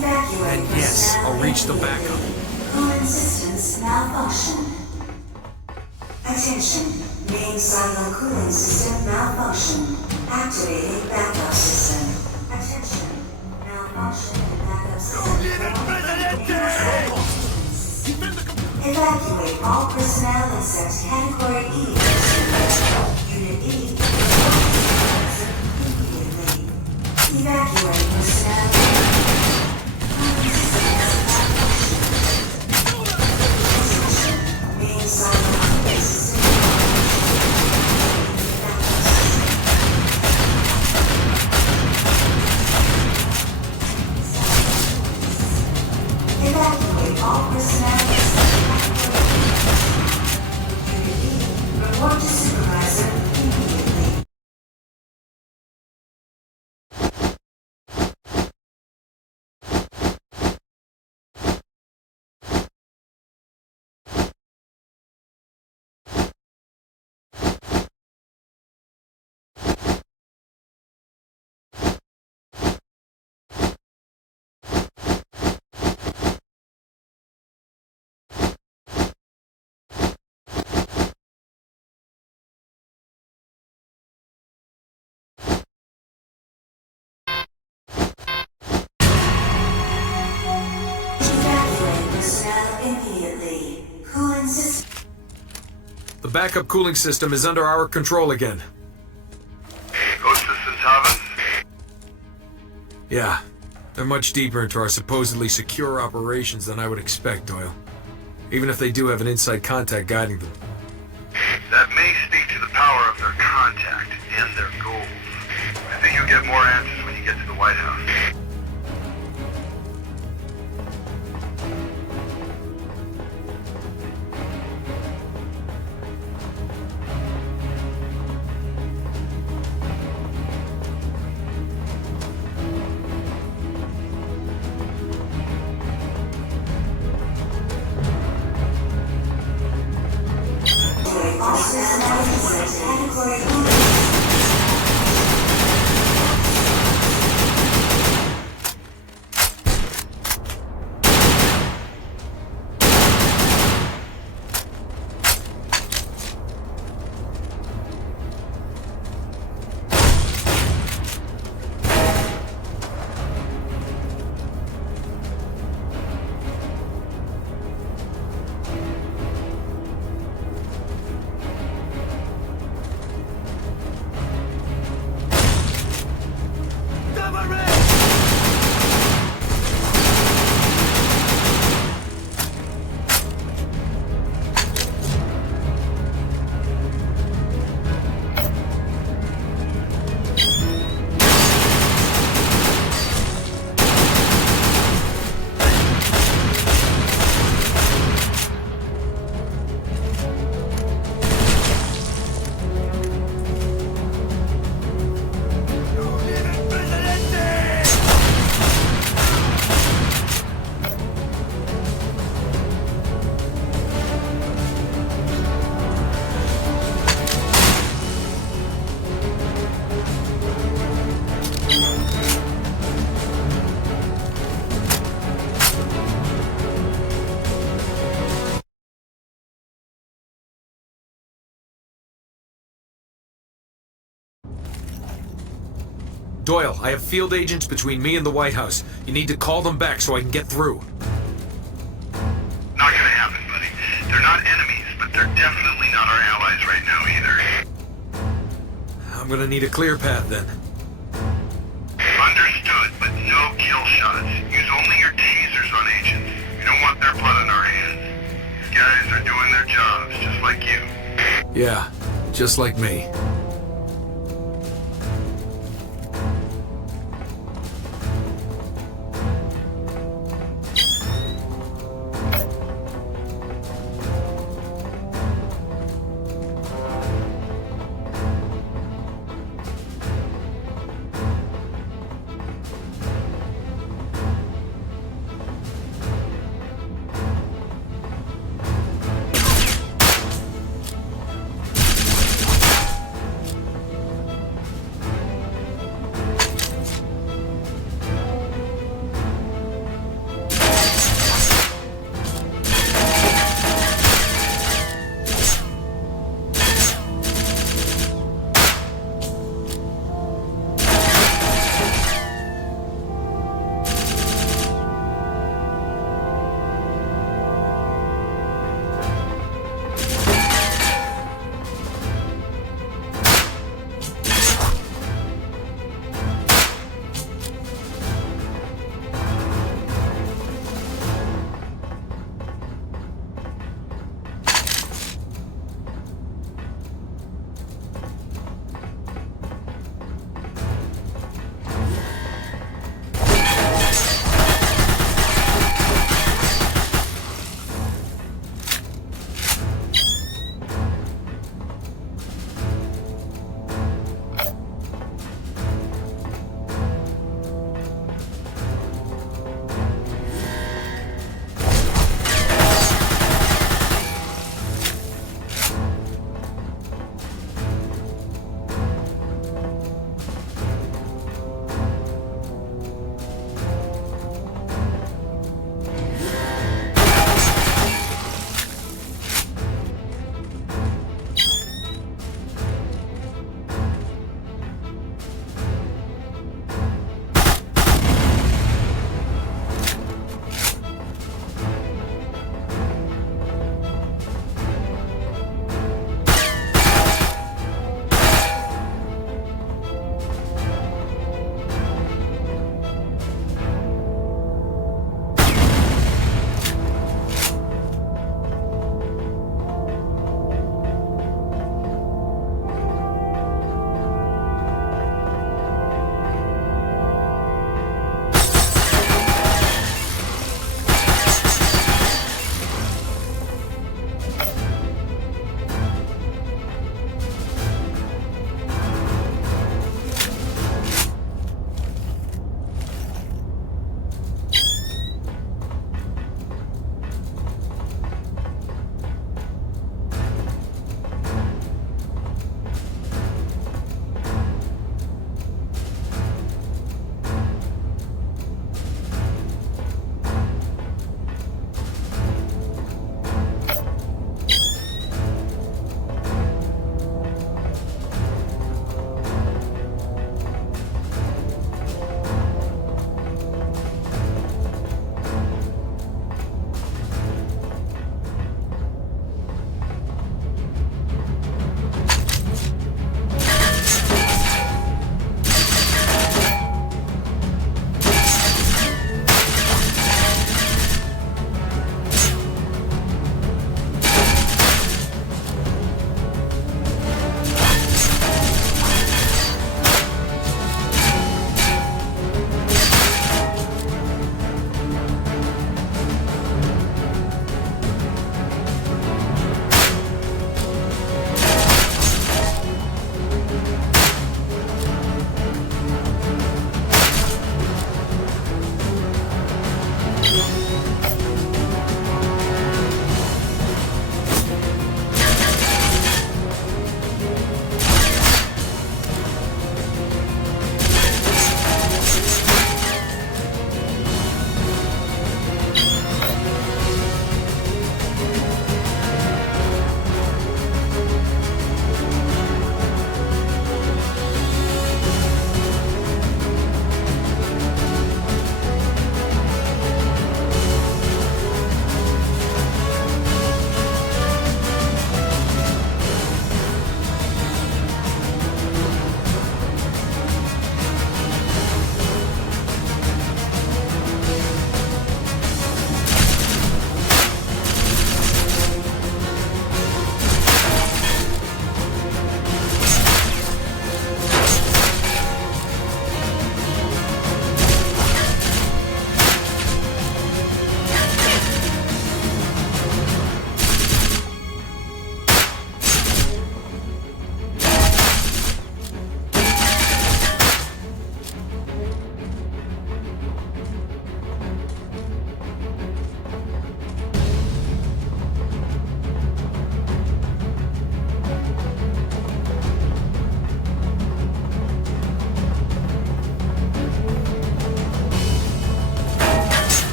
And yes, I'll reach the backup. Cooling systems malfunction. Attention, main silo cooling system malfunction. Activating backup system. Attention, malfunction in backup system. Evacuate all personnel except Category E. Unit E. Immediately. Evacuate personnel. Cooling systems malfunction. Main silo cooling system malfunction. Evacuate all personnel. Report to supervisor immediately. Immediately. Cooling system. The backup cooling system is under our control again. Hostess and Tavis? Yeah, they're much deeper into our supposedly secure operations than I would expect, Doyle. Even if they do have an inside contact guiding them. That may speak to the power of their contact and their goals. I think you'll get more answers when you get to the White House. Doyle, I have field agents between me and the White House. You need to call them back so I can get through. Not gonna happen, buddy. They're not enemies, but they're definitely not our allies right now either. I'm gonna need a clear path then. Understood, but no kill shots. Use only your tasers on agents. We don't want their blood on our hands. These guys are doing their jobs, just like you. Yeah, just like me.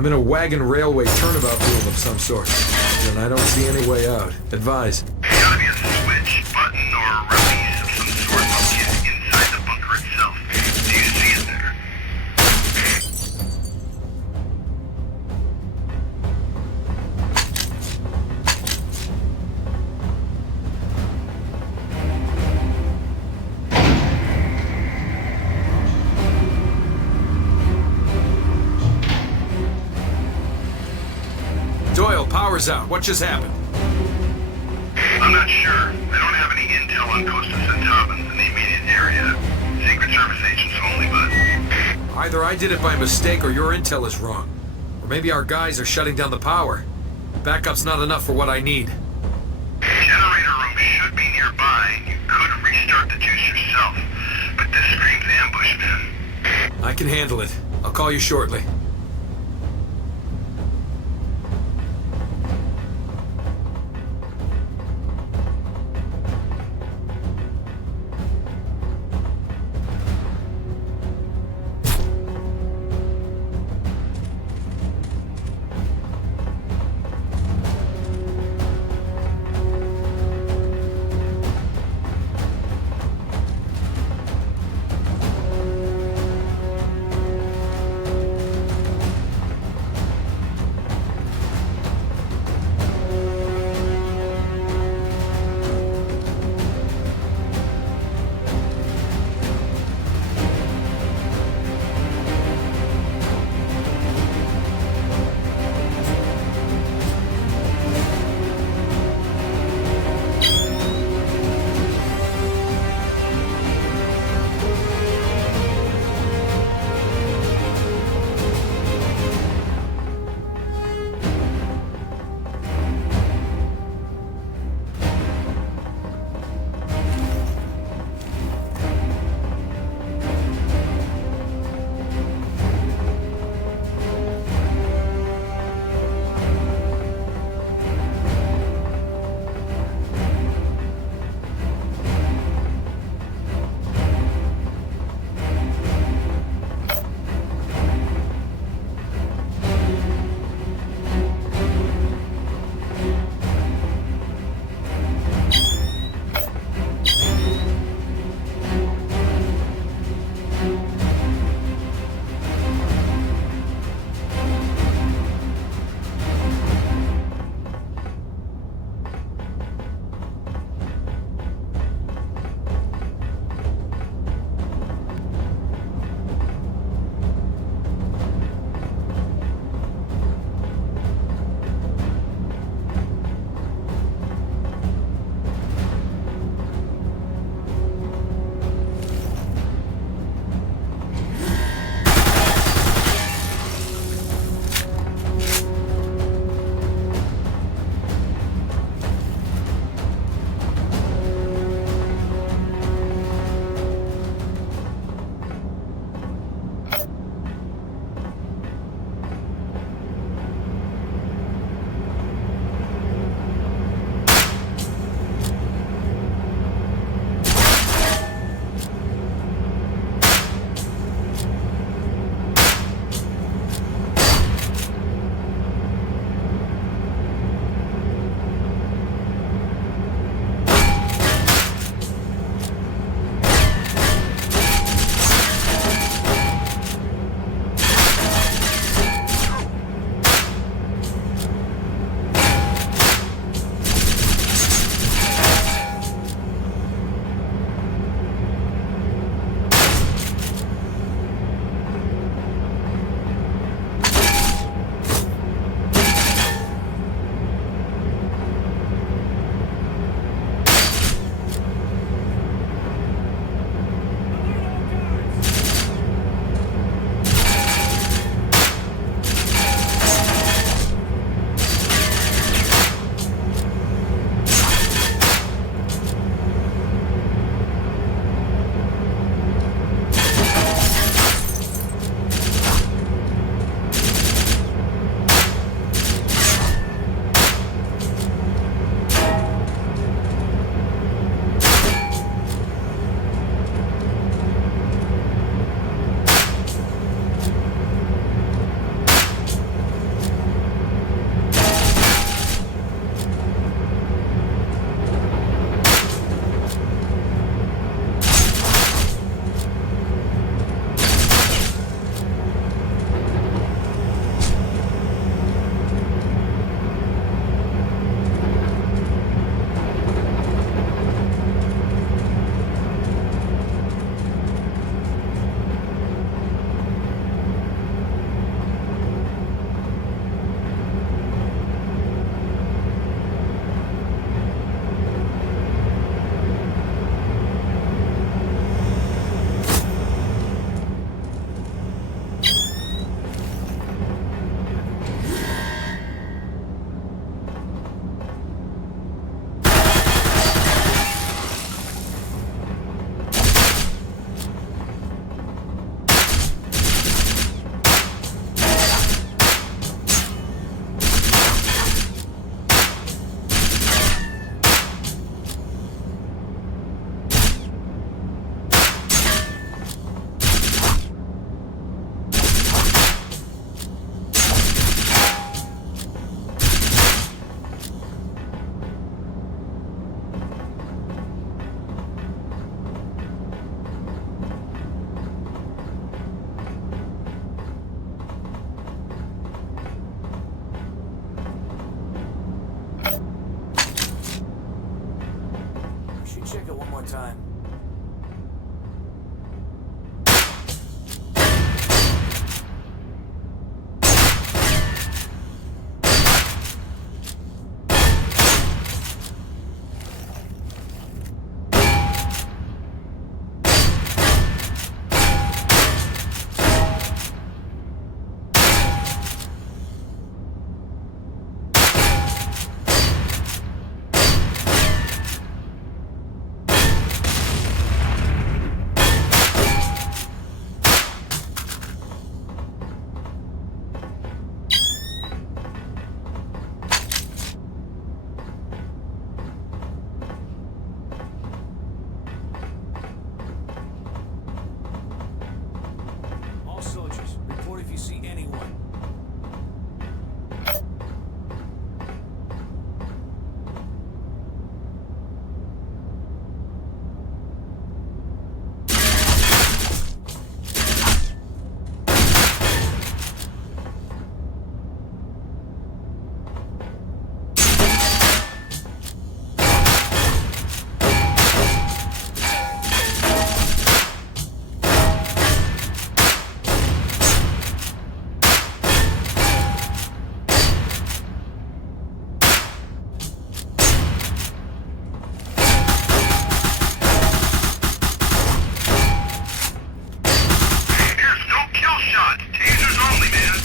I'm in a wagon railway turnabout field of some sort, and I don't see any way out. Advise. There's gotta be a switch, button, or a release of some sort located inside the bunker itself. Do you see it there? Doyle, power's out. What just happened? I'm not sure. I don't have any intel on Costa Centavans in the immediate area. Secret Service agents only, but... Either I did it by mistake or your intel is wrong. Or maybe our guys are shutting down the power. Backup's not enough for what I need. Generator room should be nearby. You could restart the juice yourself. But this screams ambush, man. I can handle it. I'll call you shortly. check it one more time. All soldiers, report if you see anyone. Here's no kill shots. Tasers only, man.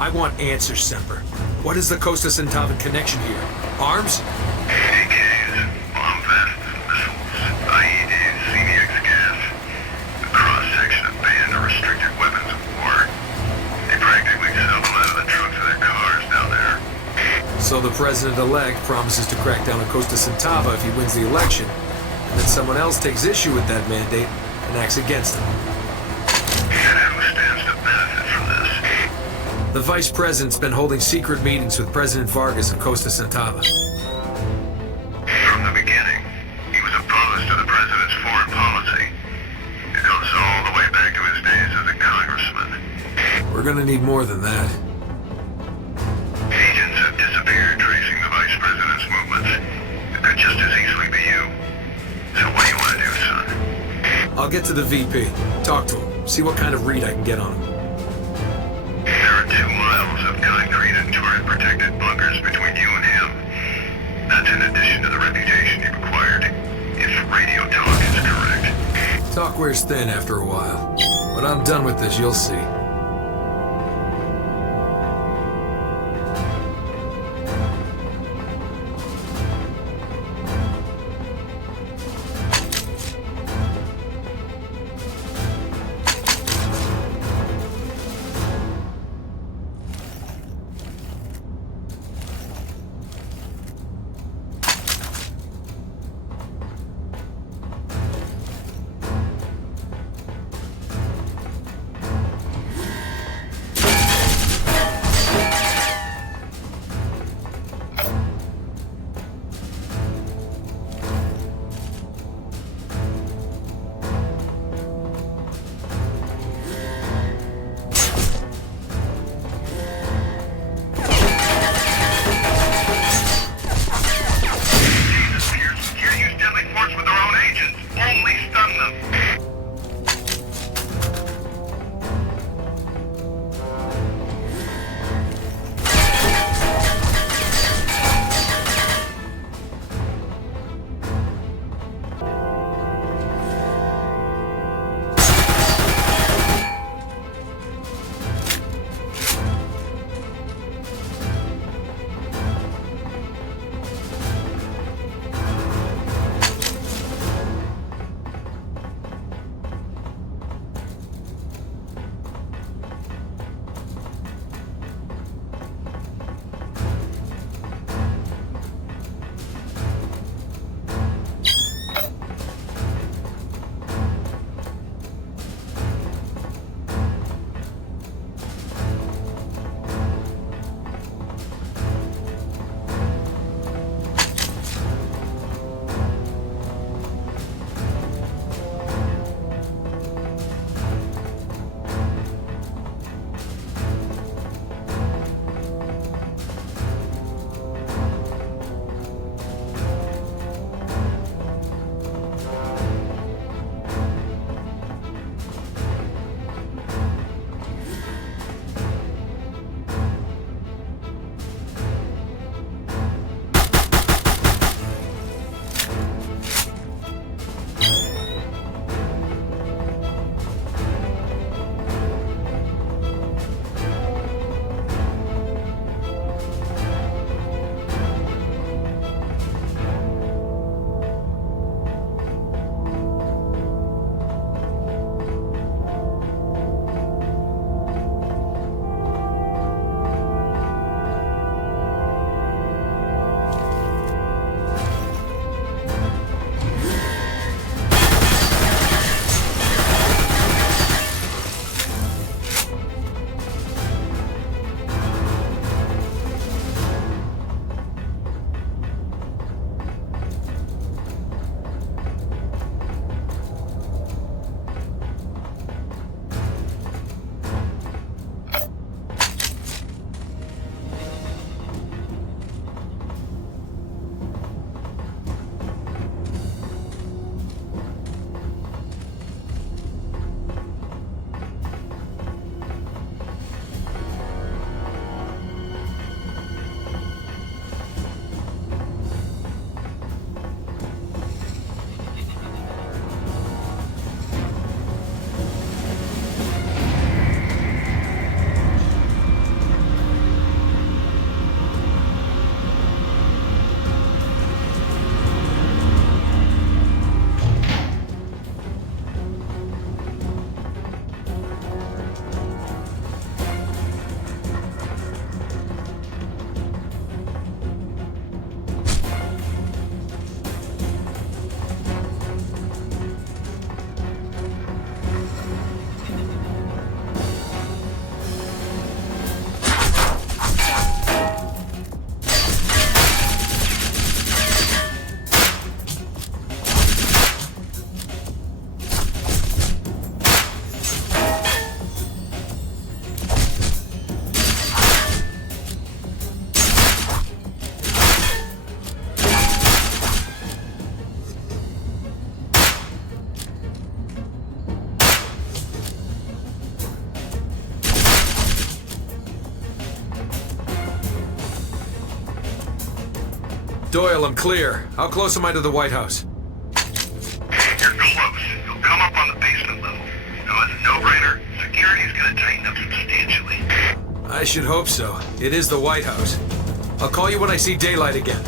I want answers, Semper. What is the Costa Centauvan connection here? Arms? AKs, bomb vests, missiles, IEDs, CVX gas, a cross-section of banned or restricted weapons of war. They practically sell them out of the trunks of their cars down there. So the president-elect promises to crack down on Costa Centauva if he wins the election, and then someone else takes issue with that mandate and acts against him. And who stands to benefit from this? The vice president's been holding secret meetings with President Vargas of Costa Centauva. From the beginning, he was opposed to the president's foreign policy. It goes all the way back to his days as a congressman. We're gonna need more than that. Agents have disappeared tracing the vice president's movements. It could just as easily be you. So what do you want to do, son? I'll get to the VP, talk to him, see what kind of read I can get on him. There are 2 miles of concrete and turret-protected bunkers between you and him. That's in addition to the reputation you've acquired, if radio talk is correct. Talk wears thin after a while. When I'm done with this, you'll see. Doyle, I'm clear. How close am I to the White House? You're close. You'll come up on the basement level. Now, as a no-brainer, security's gonna tighten up substantially. I should hope so. It is the White House. I'll call you when I see daylight again.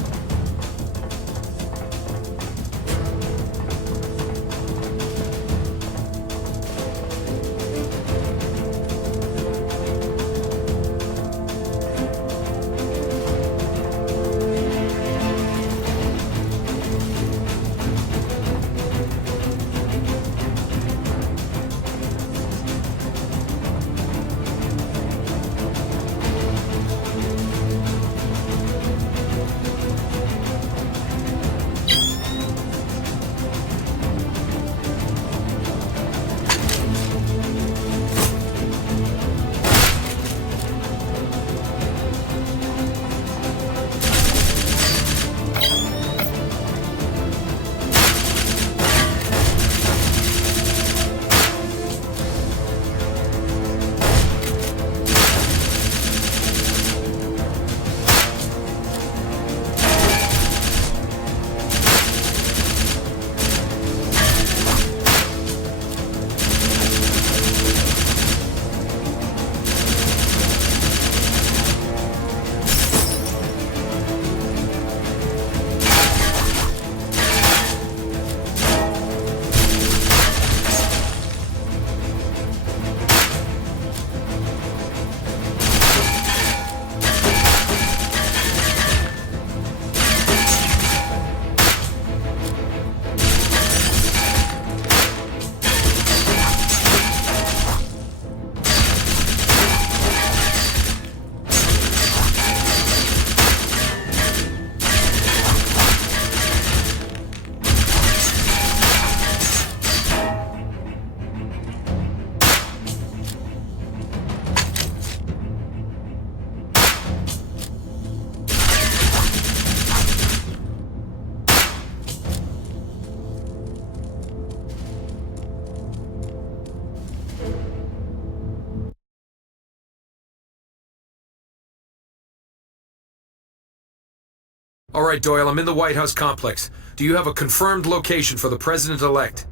All right, Doyle, I'm in the White House complex. Do you have a confirmed location for the president-elect?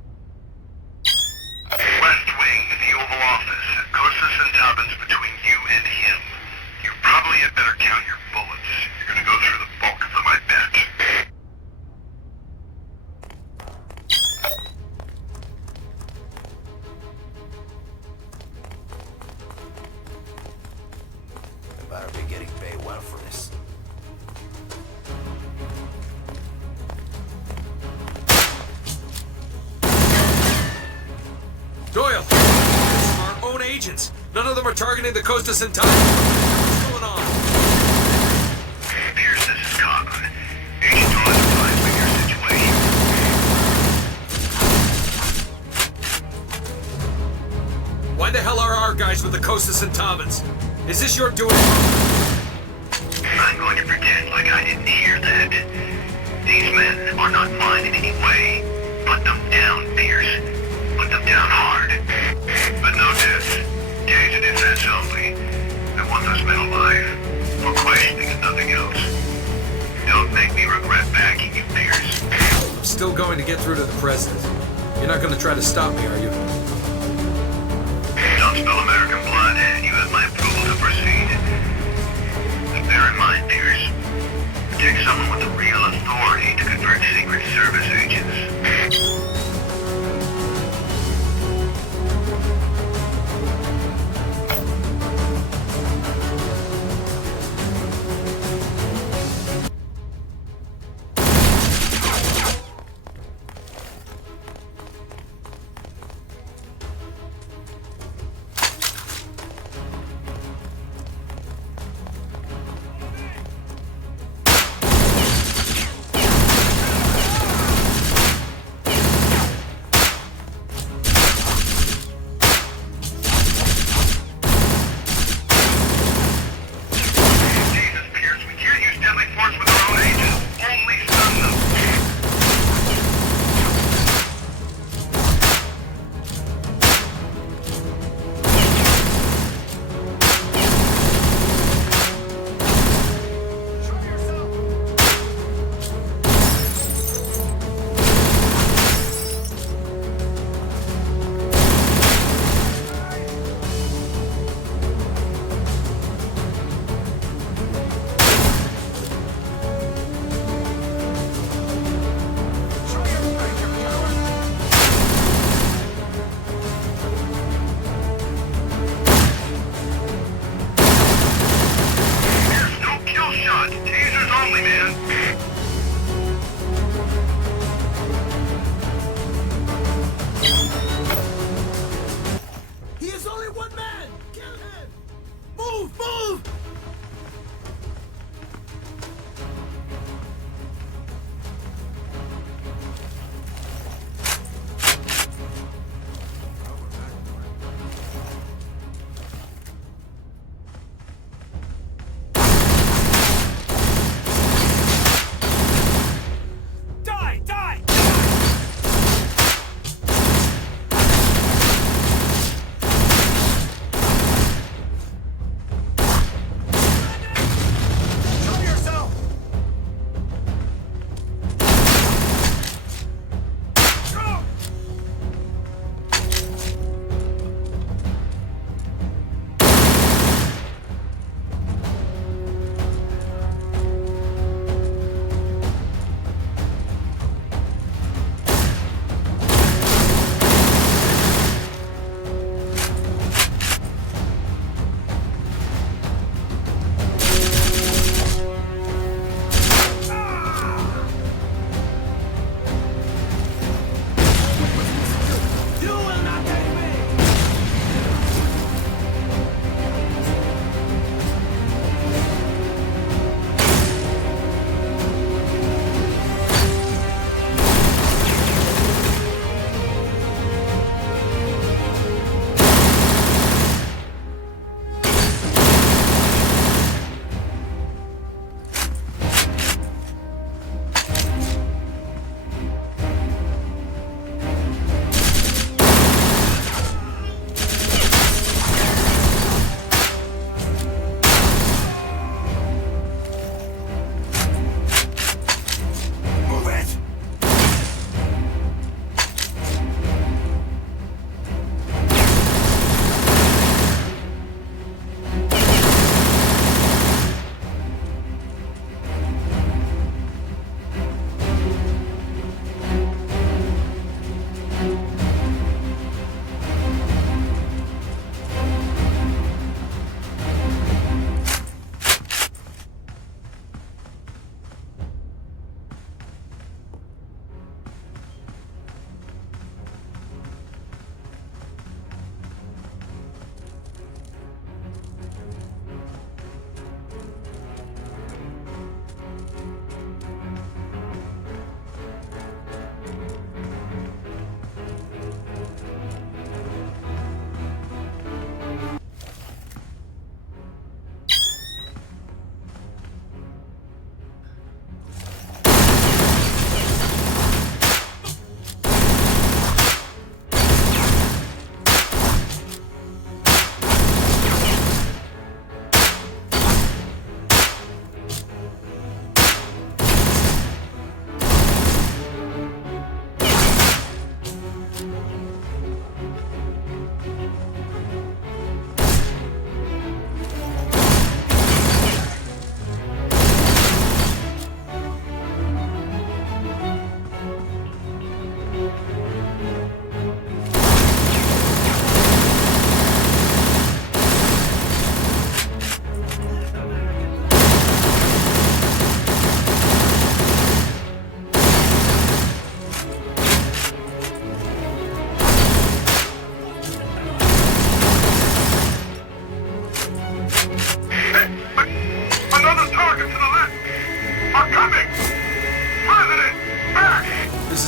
West Wing, the Oval Office. Costas and Tabbins between you and him. You probably had better count your bullets. You're gonna go through the bulk of them, I bet. I better be getting paid well for this. Doyle! Our own agents! None of them are targeting the Costas and Tabbins. What's going on? Pierce, this is Cauldron. Agent Doyle advised me your situation. Why the hell are our guys with the Costas and Tabbins? Is this your doing? I'm going to pretend like I didn't hear that. These men are not mine in any way. Put them down, Pierce. Put them down hard. But no deaths. Days of defense only. I want those men alive. For questioning and nothing else. Don't make me regret backing you, Pierce. I'm still going to get through to the president. You're not going to try to stop me, are you? Don't spill American blood, and you have my approval to proceed. And bear in mind, Pierce, it takes someone with real authority to convert Secret Service agents.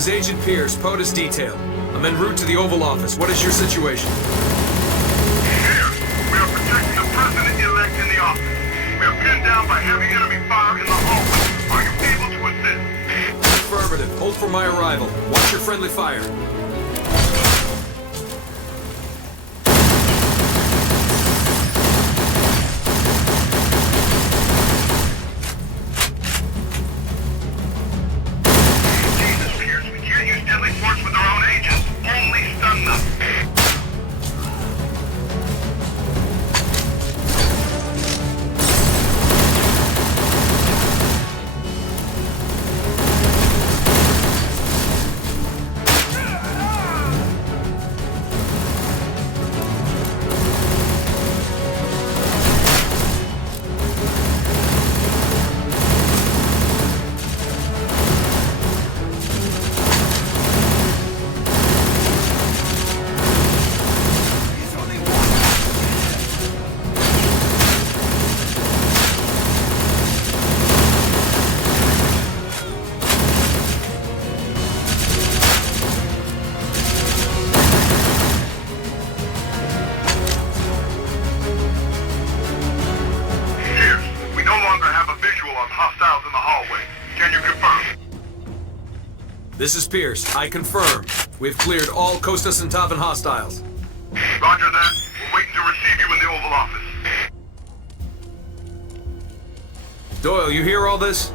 is Agent Pierce, POTUS Detail. I'm en route to the Oval Office. What is your situation? Here, we are protecting the president-elect in the office. We are pinned down by heavy enemy fire in the hallway. Are you able to assist? Affirmative. Hold for my arrival. Watch your friendly fire. Jesus, Pierce, we can't use deadly force with our own agents. Only stun them. This is Pierce. I confirm. We've cleared all Costa Centauvan hostiles. Roger that. We're waiting to receive you in the Oval Office. Doyle, you hear all this?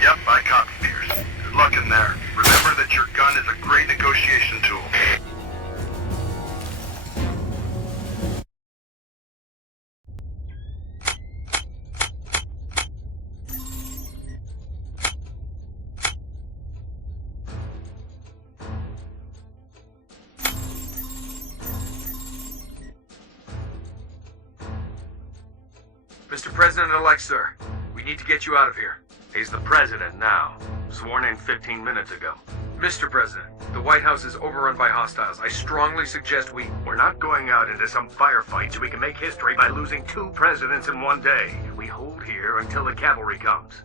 Yep, I copy, Pierce. Good luck in there. Remember that your gun is a great negotiation tool. Mr. President-elect, sir, we need to get you out of here. He's the president now. Sworn in 15 minutes ago. Mr. President, the White House is overrun by hostiles. I strongly suggest We're not going out into some firefight so we can make history by losing 2 presidents in one day. We hold here until the cavalry comes.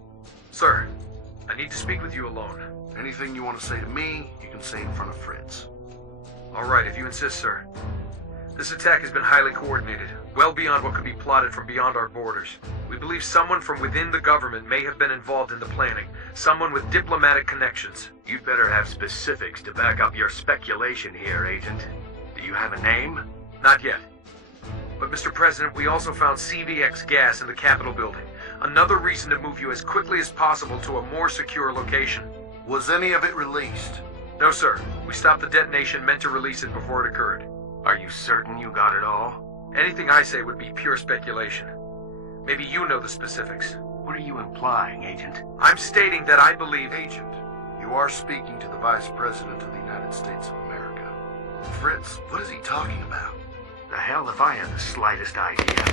Sir, I need to speak with you alone. Anything you want to say to me, you can say in front of Fritz. All right, if you insist, sir. This attack has been highly coordinated, well beyond what could be plotted from beyond our borders. We believe someone from within the government may have been involved in the planning, someone with diplomatic connections. You'd better have specifics to back up your speculation here, Agent. Do you have a name? Not yet. But Mr. President, we also found CVX gas in the Capitol building. Another reason to move you as quickly as possible to a more secure location. Was any of it released? No, sir. We stopped the detonation meant to release it before it occurred. Are you certain you got it all? Anything I say would be pure speculation. Maybe you know the specifics. What are you implying, Agent? I'm stating that I believe... Agent, you are speaking to the Vice President of the United States of America. Fritz, what is he talking about? The hell if I have the slightest idea.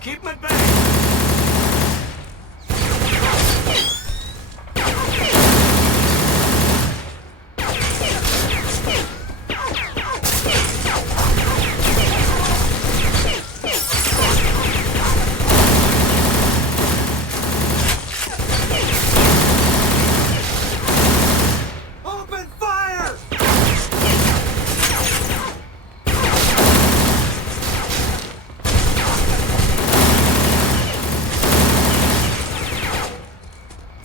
Keep him at bay! Open fire!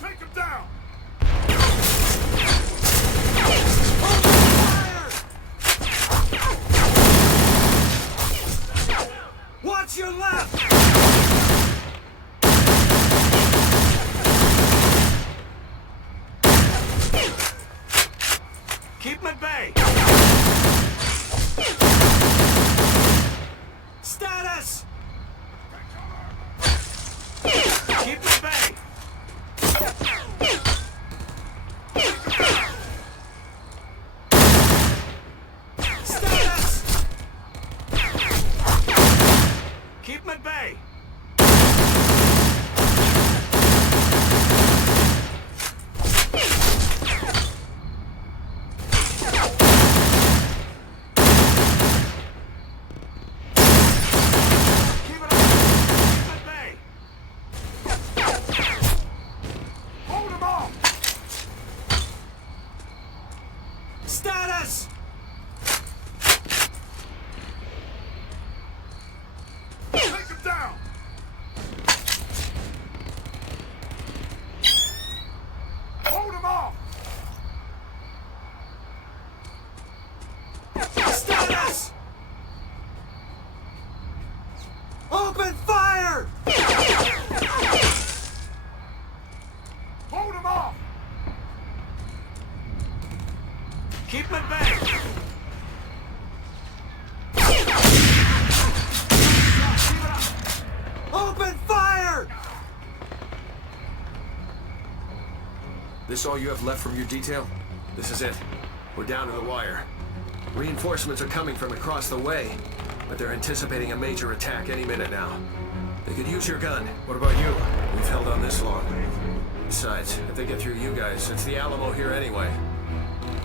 Take him down! Watch your left! Keep him at bay! Status! Keep him at bay! Status! Keep him at bay! This all you have left from your detail? This is it. We're down to the wire. Reinforcements are coming from across the way, but they're anticipating a major attack any minute now. They could use your gun. What about you? We've held on this long. Besides, if they get through you guys, it's the Alamo here anyway.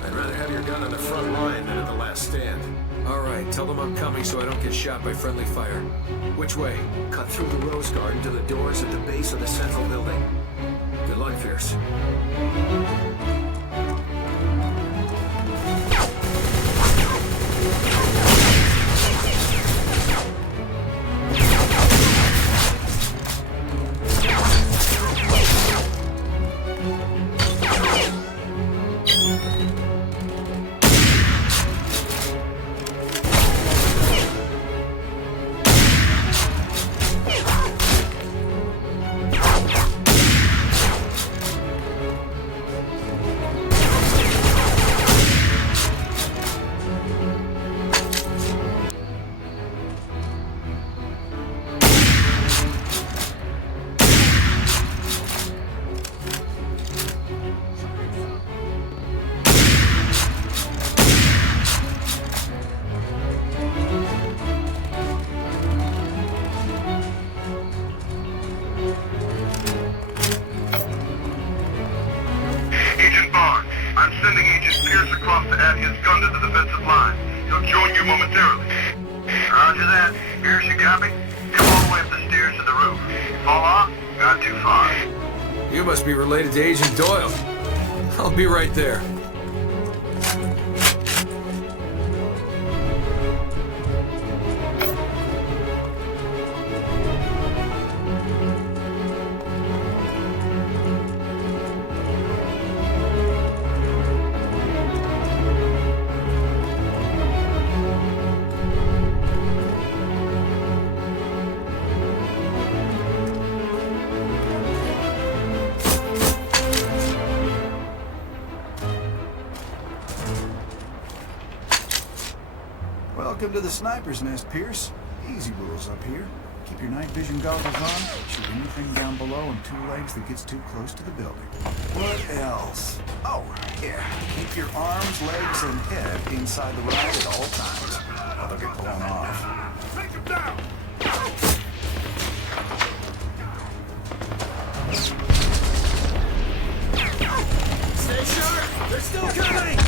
I'd rather have your gun on the front line than at the last stand. All right, tell them I'm coming so I don't get shot by friendly fire. Which way? Cut through the rose garden to the doors at the base of the central building. Good luck, Fierce. You must be related to Agent Doyle. I'll be right there. Welcome to the sniper's nest, Pierce. Easy rules up here. Keep your night vision goggles on, shoot anything down below on two legs that gets too close to the building. What else? Oh, yeah. Keep your arms, legs, and head inside the ride at all times, or they'll get blown off. Take them down! Stay sharp! They're still coming!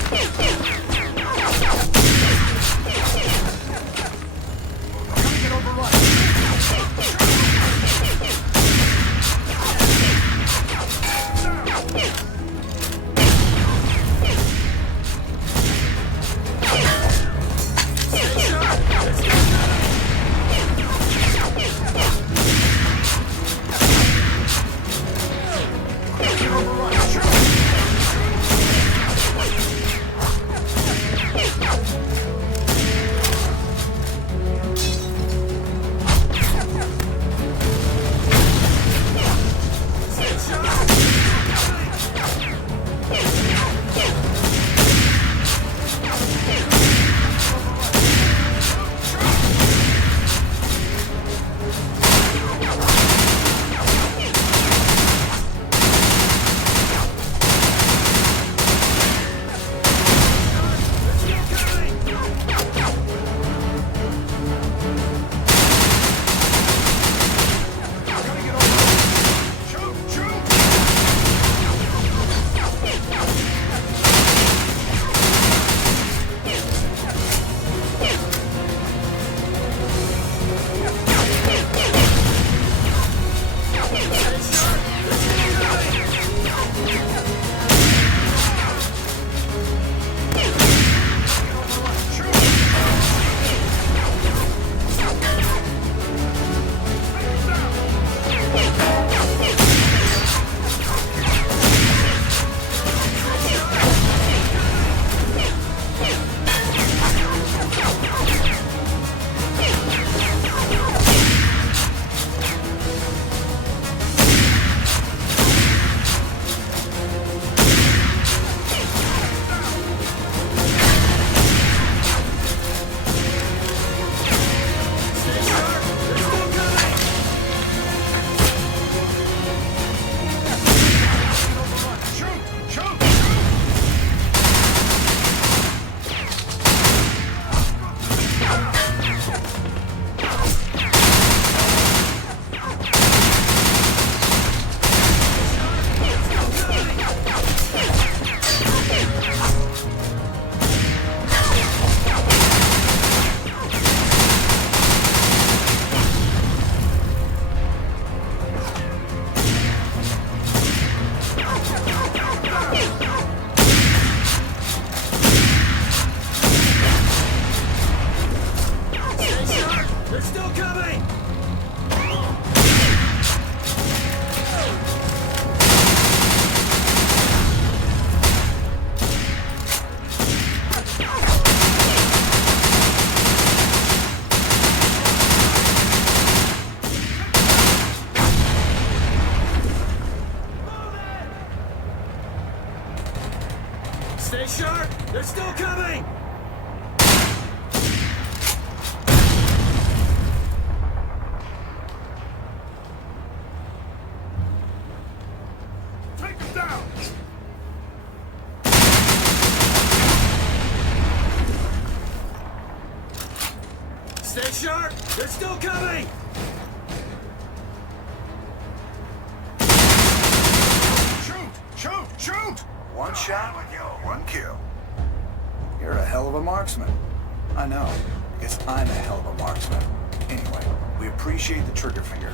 still coming! Take him down! Stay sharp! They're still coming! Shoot! One shot, one kill. You're a hell of a marksman. I know, because I'm a hell of a marksman. Anyway, we appreciate the trigger finger.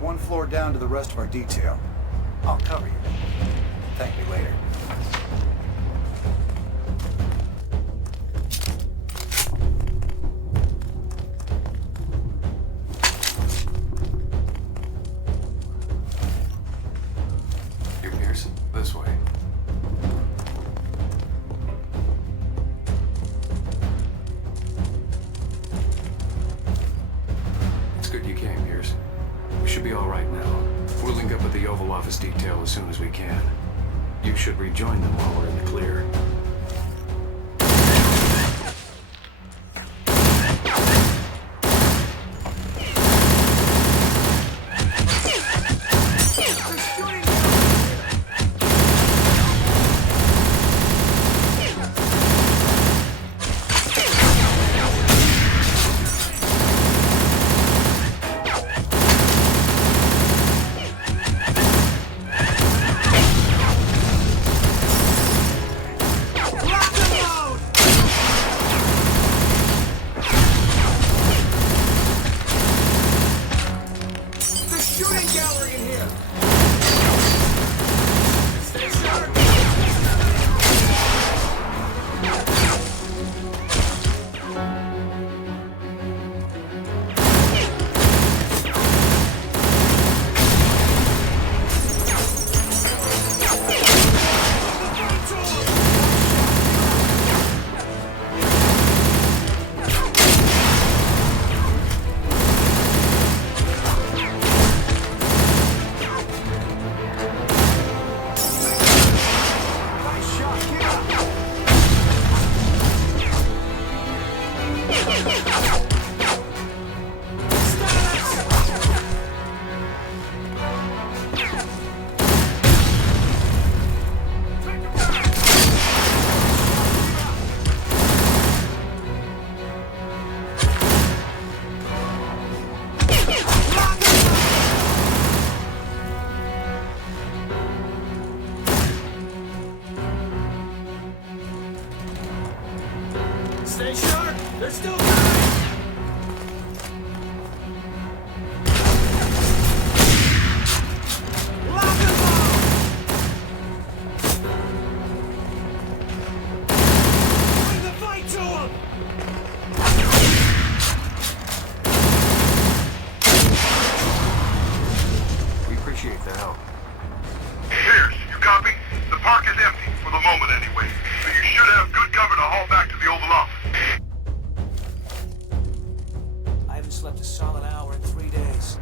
One floor down to the rest of our detail. I'll cover you. Thank you later. Here, Pierce. This way. It's good you came, Pierce. We should be all right now. We'll link up with the Oval Office detail as soon as we can. You should rejoin them while we're in the clear. Stay sharp! They're still coming! Lock them all! Bring the fight to them! We appreciate the help. Pierce, you copy? The park is empty, for the moment anyway. So you should have good cover to haul back to the Oval Office. I haven't slept a solid hour in 3 days.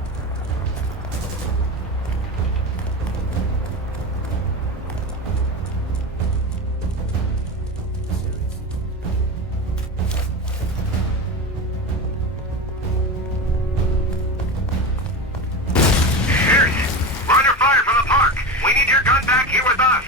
Pierce, we're under fire from the park. We need your gun back here with us.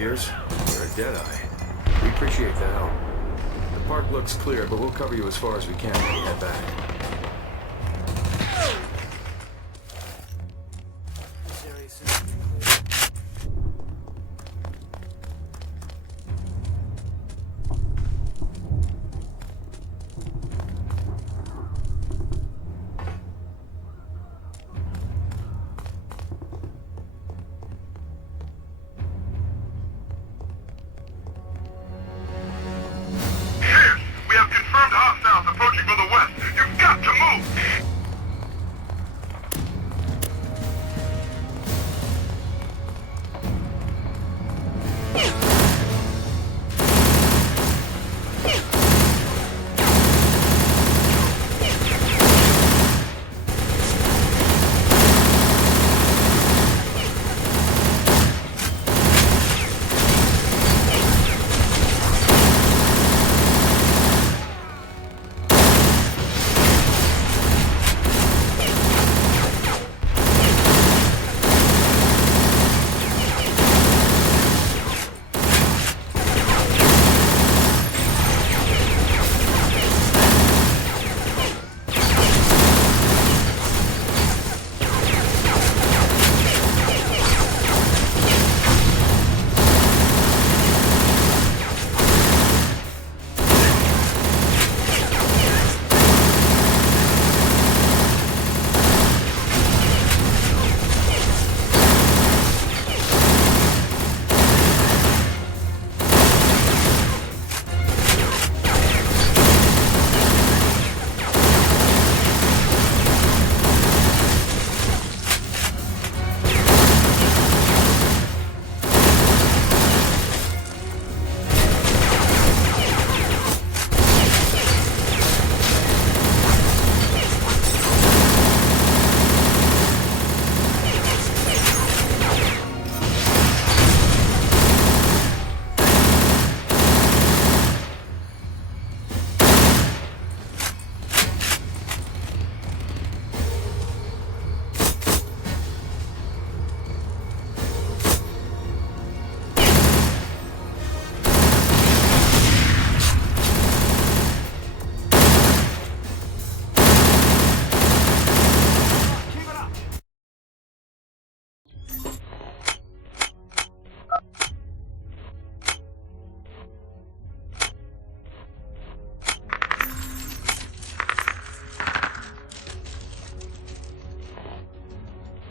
Pierce. You're a Deadeye. We appreciate the help. The park looks clear, but we'll cover you as far as we can when we head back.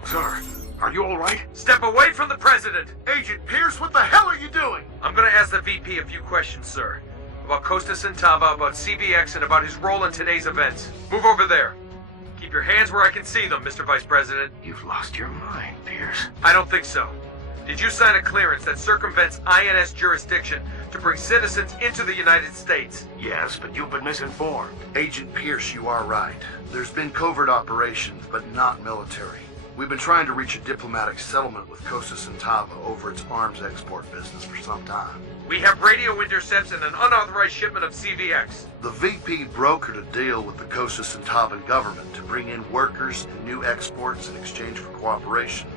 Sir, are you all right? Step away from the president! Agent Pierce, what the hell are you doing? I'm gonna ask the VP a few questions, sir. About Costa Centava, about CVX, and about his role in today's events. Move over there. Keep your hands where I can see them, Mr. Vice President. You've lost your mind, Pierce. I don't think so. Did you sign a clearance that circumvents INS jurisdiction to bring citizens into the United States? Yes, but you've been misinformed. Agent Pierce, you are right. There's been covert operations, but not military. We've been trying to reach a diplomatic settlement with Costa Centava over its arms export business for some time. We have radio intercepts and an unauthorized shipment of CVX. The VP brokered a deal with the Costa Centavan government to bring in workers and new exports in exchange for cooperation.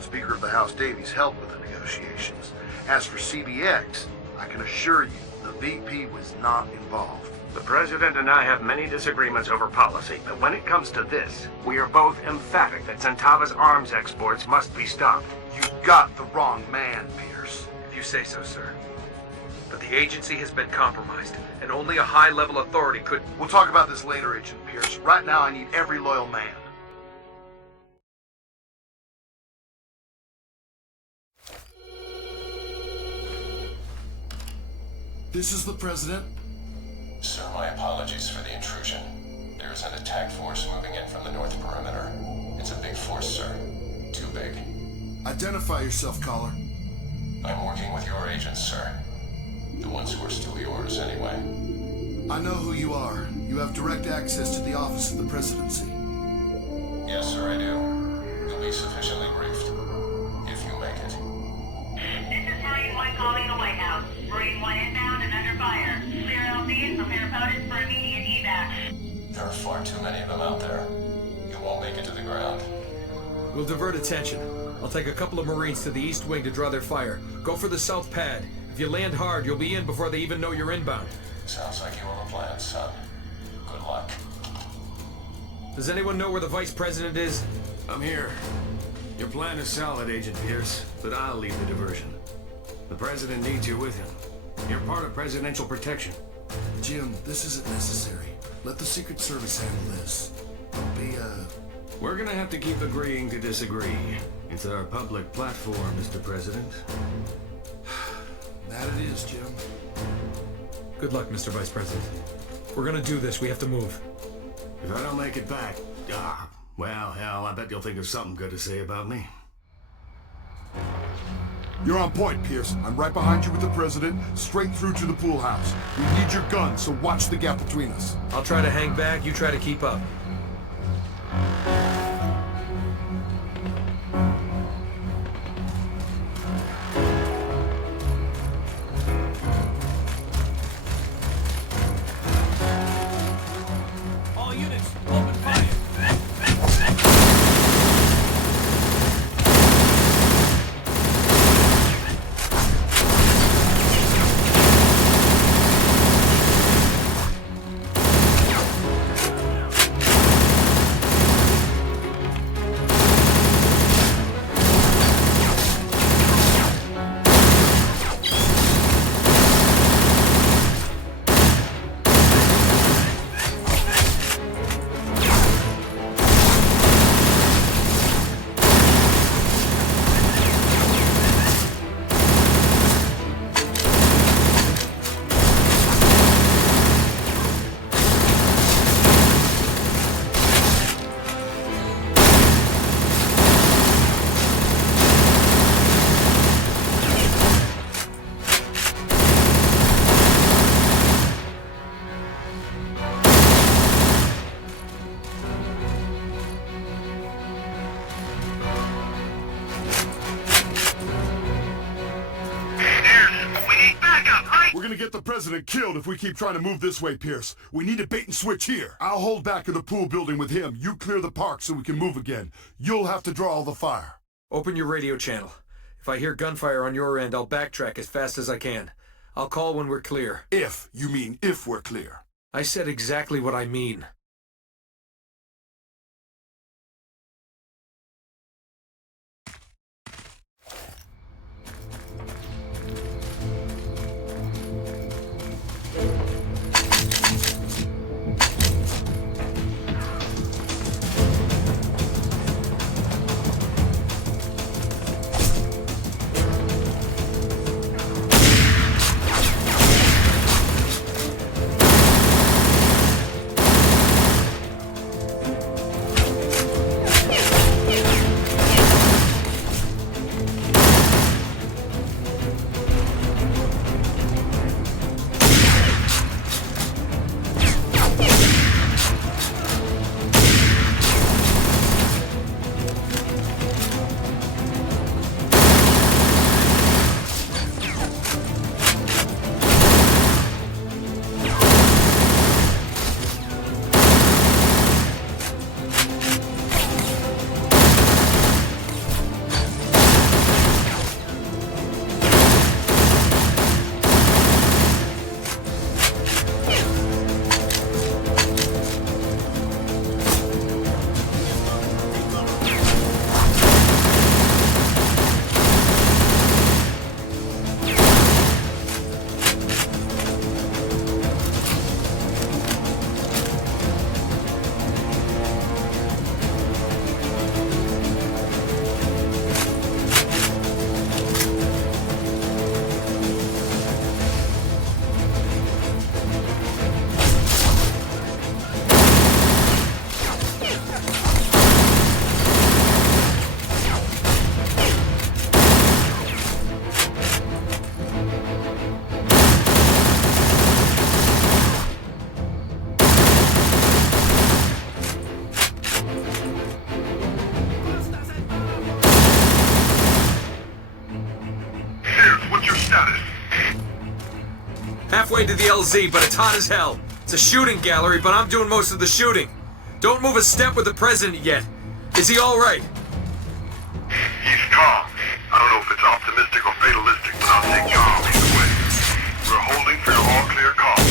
Speaker of the House Davies helped with the negotiations. As for CVX, I can assure you the VP was not involved. The President and I have many disagreements over policy, but when it comes to this, we are both emphatic that Centava's arms exports must be stopped. You got the wrong man, Pierce. If you say so, sir. But the agency has been compromised, and only a high-level authority could... We'll talk about this later, Agent Pierce. Right now, I need every loyal man. This is the President. Sir, my apologies for the intrusion. There is an attack force moving in from the north perimeter. It's a big force, sir. Too big. Identify yourself, caller. I'm working with your agents, sir. The ones who are still yours, anyway. I know who you are. You have direct access to the office of the presidency. Yes, sir, I do. You'll be sufficiently briefed. If you make it. This is Marine 1 calling the White House. Marine 1 inbound and under fire. Clear LZ and prepare POTUS for immediate evac. There are far too many of them out there. You won't make it to the ground. We'll divert attention. I'll take a couple of Marines to the east wing to draw their fire. Go for the south pad. If you land hard, you'll be in before they even know you're inbound. Sounds like you have a plan, son. Good luck. Does anyone know where the Vice President is? I'm here. Your plan is solid, Agent Pierce, but I'll lead the diversion. The President needs you with him. You're part of presidential protection. Jim, this isn't necessary. Let the Secret Service handle this. Don't be, We're gonna have to keep agreeing to disagree. It's our public platform, Mr. President. That it is, Jim. Good luck, Mr. Vice President. We're gonna do this. We have to move. If I don't make it back, well, hell, I bet you'll think of something good to say about me. You're on point, Pierce. I'm right behind you with the President, straight through to the pool house. We need your gun, so watch the gap between us. I'll try to hang back. You try to keep up. All units, open fire! Get the President killed if we keep trying to move this way, Pierce. We need a bait and switch here. I'll hold back in the pool building with him. You clear the park so we can move again. You'll have to draw all the fire. Open your radio channel. If I hear gunfire on your end, I'll backtrack as fast as I can. I'll call when we're clear. If you mean if we're clear. I said exactly what I mean. Halfway to the LZ, but it's hot as hell. It's a shooting gallery, but I'm doing most of the shooting. Don't move a step with the President yet. Is he all right? He's calm. I don't know if it's optimistic or fatalistic, but I'll take your arm either way. We're holding for your all-clear call.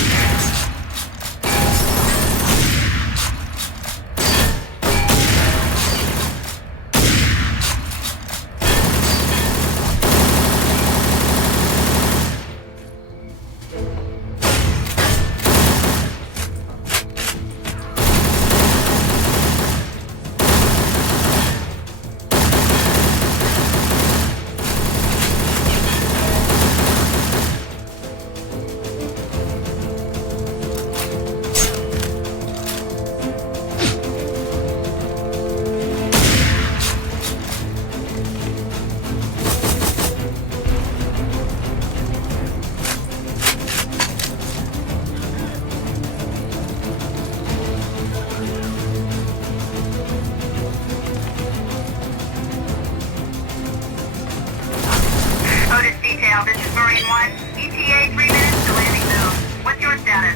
This is Marine 1. ETA 3 minutes to landing zone. What's your status?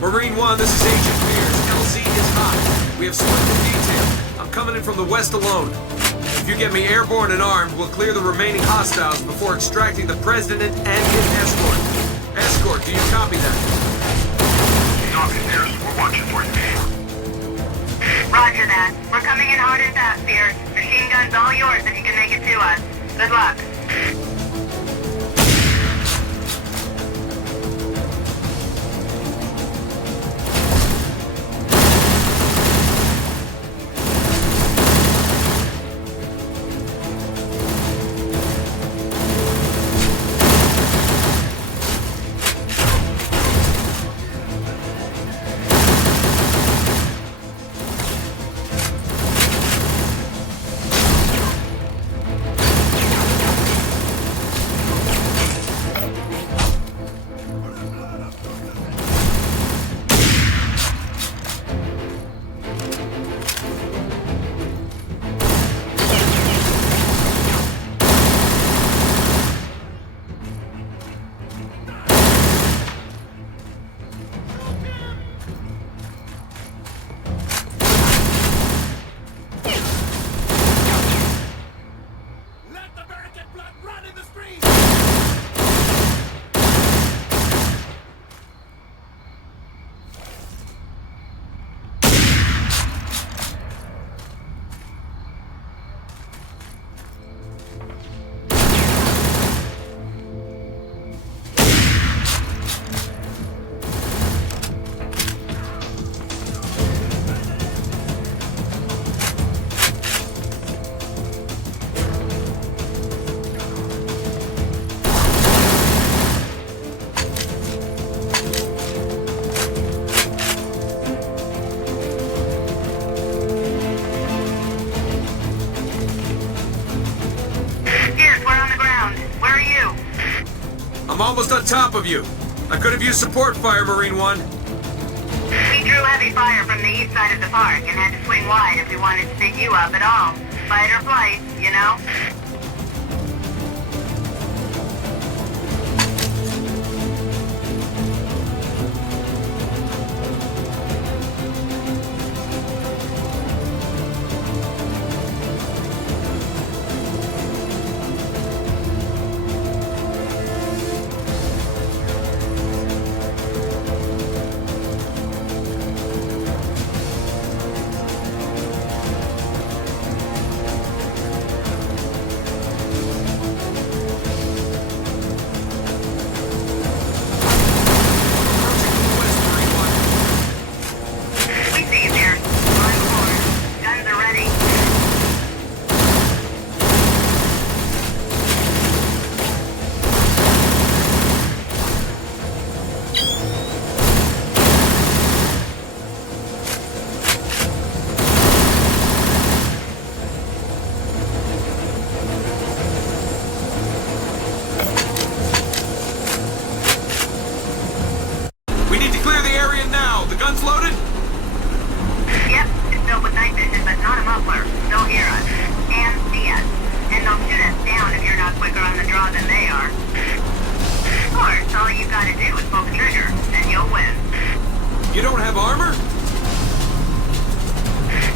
Marine 1, this is Agent Pierce. LZ is hot. We have split the detail. I'm coming in from the west alone. If you get me airborne and armed, we'll clear the remaining hostiles before extracting the President and his escort. Escort, do you copy that? Copy, Pierce. We're watching for you. Roger that. We're coming in hard and fast, Pierce. Machine gun's all yours if you can make it to us. Good luck. I'm almost on top of you. I could have used support fire, Marine 1. We drew heavy fire from the east side of the park and had to swing wide if we wanted to pick you up at all. Fight or flight, you know? Guns loaded? Yep, it's filled with night vision, but not a muffler. They'll hear us. And see us. And they'll shoot us down if you're not quicker on the draw than they are. Of course, all you gotta do is pull the trigger, and you'll win. You don't have armor?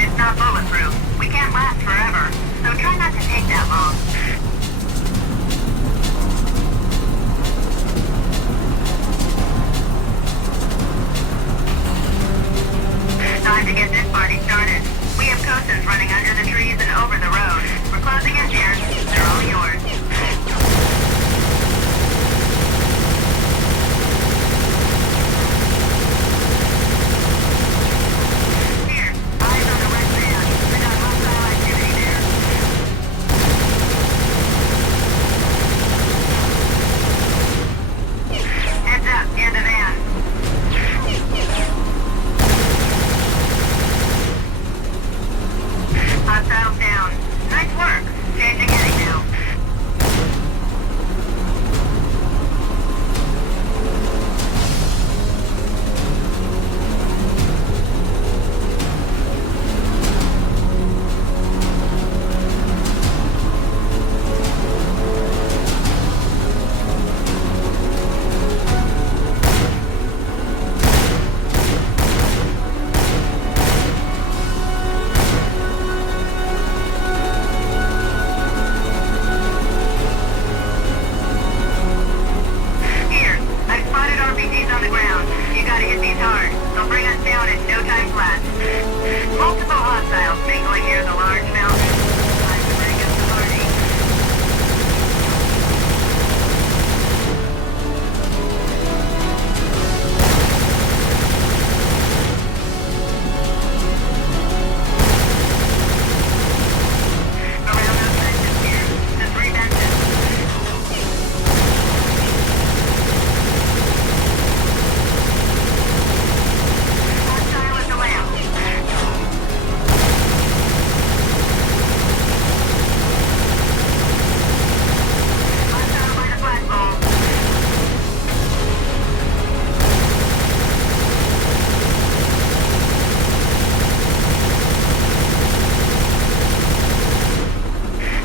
It's not bulletproof. We can't last forever, so try not to take that long. Time to get this party started. We have coasters running under the trees and over the road. We're closing in, Pierce. They're all yours. Pierce, eyes on the red van. We got hostile activity there. Heads up, near the van. Hostiles down. Nice work. Changing heading now. Here, I've spotted RPGs on the ground. You gotta hit these hard. They'll bring us down in no time flat. Multiple hostiles mingling near the large mountain. Time to break up the party. Around those benches here, the 3 benches. Hostile at the lamp. Hostile by the flagpole.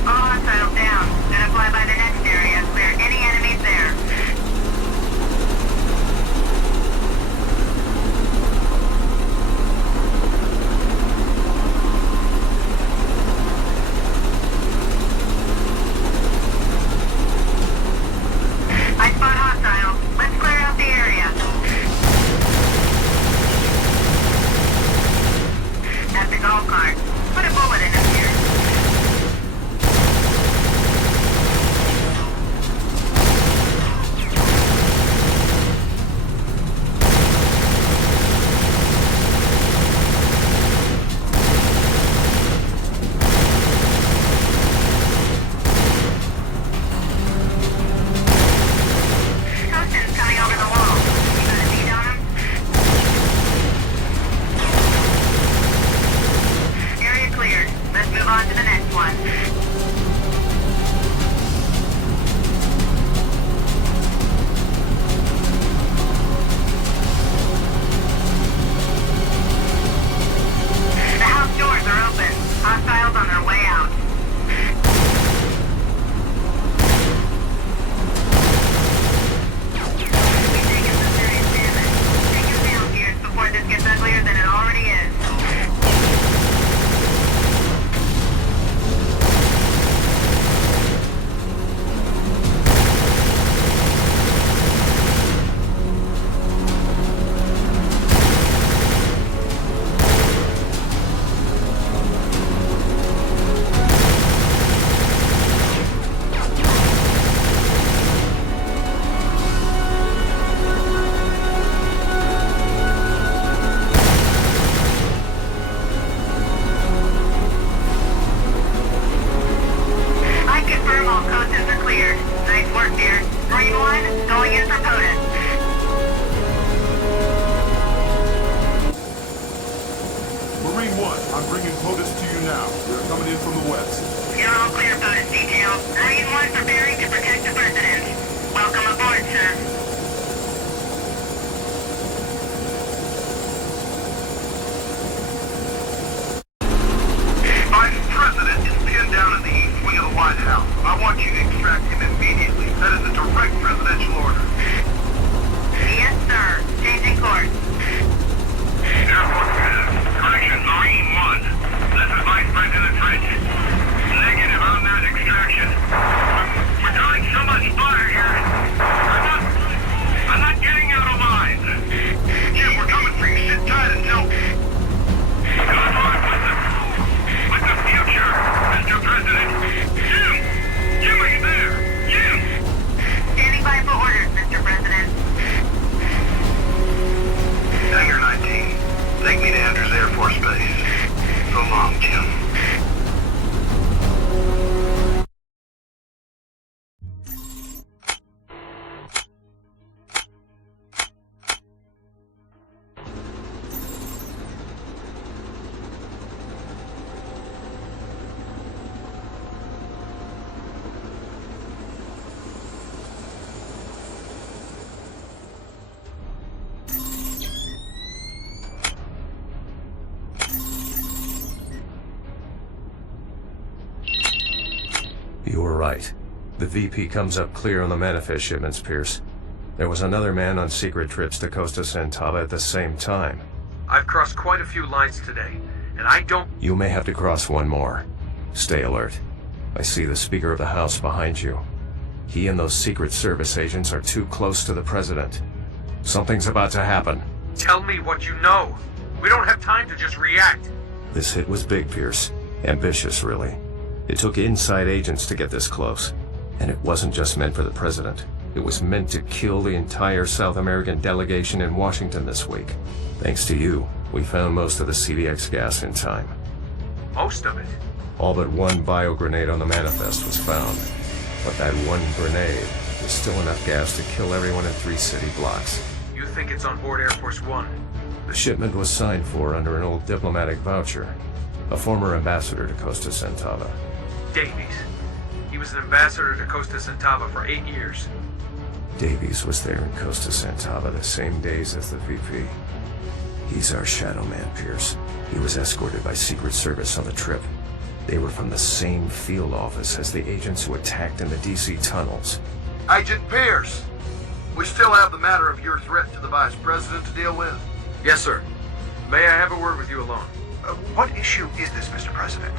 All hostiles down. Gonna fly by the next area. Clear any enemies there. I spot hostiles. Let's clear out the area. That's the golf cart. Put a bullet in him here. Coaston's coming over the wall. You got a bead on him? Area cleared. Let's move on to the next one. The house doors are open. Hostiles on their way out. We've taken some serious damage. Take him down, Pierce, before this gets uglier than it already is. I confirm all coasters are cleared. Nice work, Pierce. Green 1, going in for POTUS. Marine 1, I'm bringing POTUS to you now. We're coming in from the west. You're all clear, POTUS detail. Green 1 preparing to protect the president. Welcome aboard, sir. Vice President is pinned down in the east wing of the White House. I want you to extract him immediately. That is a direct presidential order. Yes, sir. Changing course. Airport, correction, Marine 1. You were right. The VP comes up clear on the manifest shipments, Pierce. There was another man on secret trips to Costa Santava at the same time. I've crossed quite a few lines today, and I don't... You may have to cross one more. Stay alert. I see the Speaker of the House behind you. He and those Secret Service agents are too close to the President. Something's about to happen. Tell me what you know. We don't have time to just react. This hit was big, Pierce. Ambitious, really. It took inside agents to get this close. And it wasn't just meant for the President. It was meant to kill the entire South American delegation in Washington this week. Thanks to you, we found most of the CDX gas in time. Most of it? All but one bio grenade on the manifest was found. But that one grenade was still enough gas to kill everyone in 3 city blocks. You think it's on board Air Force One? The shipment was signed for under an old diplomatic voucher. A former ambassador to Costa Santava. Davies. He was an ambassador to Costa Santava for 8 years. Davies was there in Costa Santava the same days as the VP. He's our shadow man, Pierce. He was escorted by Secret Service on the trip. They were from the same field office as the agents who attacked in the DC tunnels. Agent Pierce, we still have the matter of your threat to the Vice President to deal with. Yes, sir. May I have a word with you alone? What issue is this, Mr. President?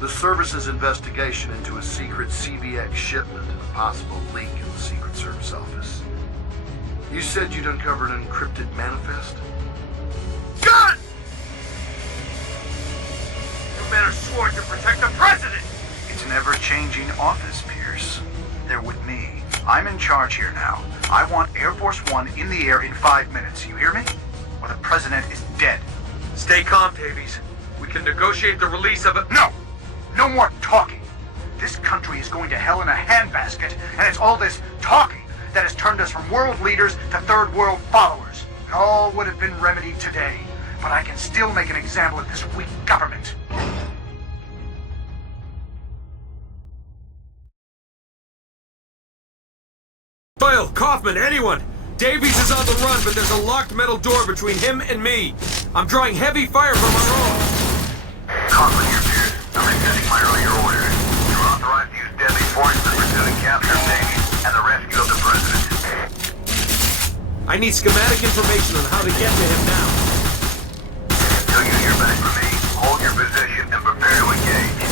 The service's investigation into a secret CVX shipment and a possible leak in the Secret Service office. You said you'd uncovered an encrypted manifest? Gun! You men are sworn to protect the President! It's an ever-changing office, Pierce. They're with me. I'm in charge here now. I want Air Force One in the air in 5 minutes. You hear me? Or the President is dead. Stay calm, Davies. We can negotiate the release of it. No! No more talking! This country is going to hell in a handbasket, and it's all this talking that has turned us from world leaders to third world followers. It all would have been remedied today, but I can still make an example of this weak government. Doyle, Kaufman, anyone! Davies is on the run, but there's a locked metal door between him and me. I'm drawing heavy fire from our own. Kaufman here, Pierce. I'm repeating my earlier orders. You're authorized to use deadly force to pursue and capture Davies and the rescue of the President. I need schematic information on how to get to him now. Until you hear back from me, hold your position and prepare to engage.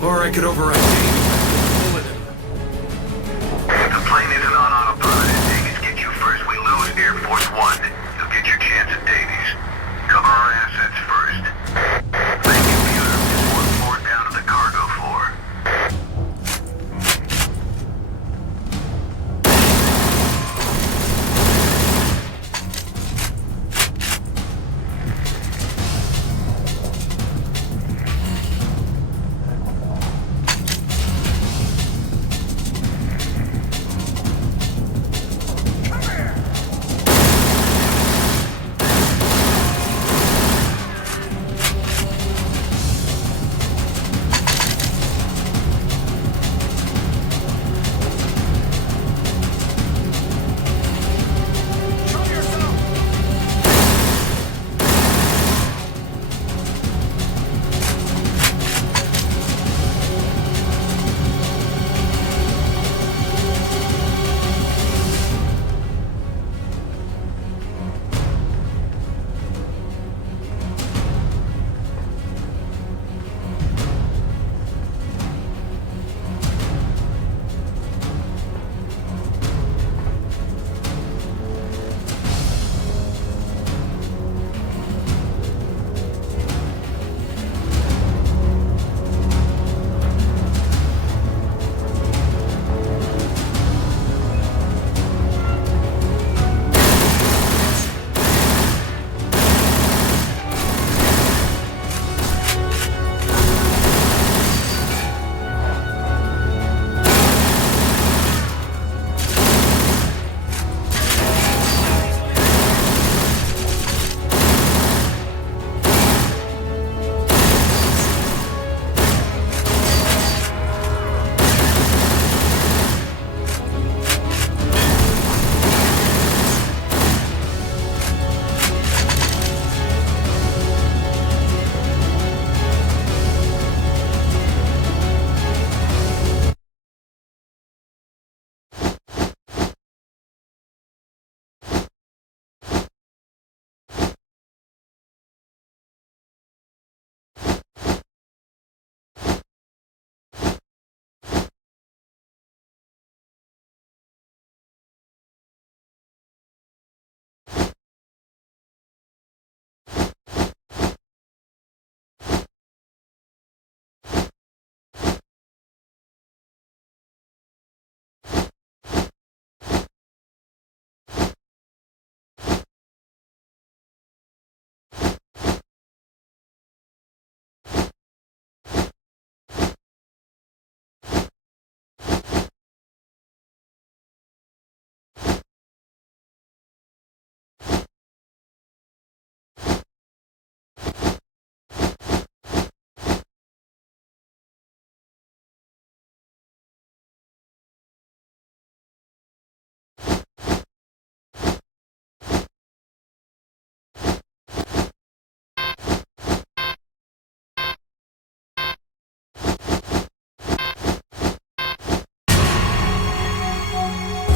Or I could override Davies. If the plane isn't on autopilot and Davies gets you first, we lose Air Force One. You'll get your chance at Davies. Cover our assets first. Main computer is 1 floor down to the cargo floor.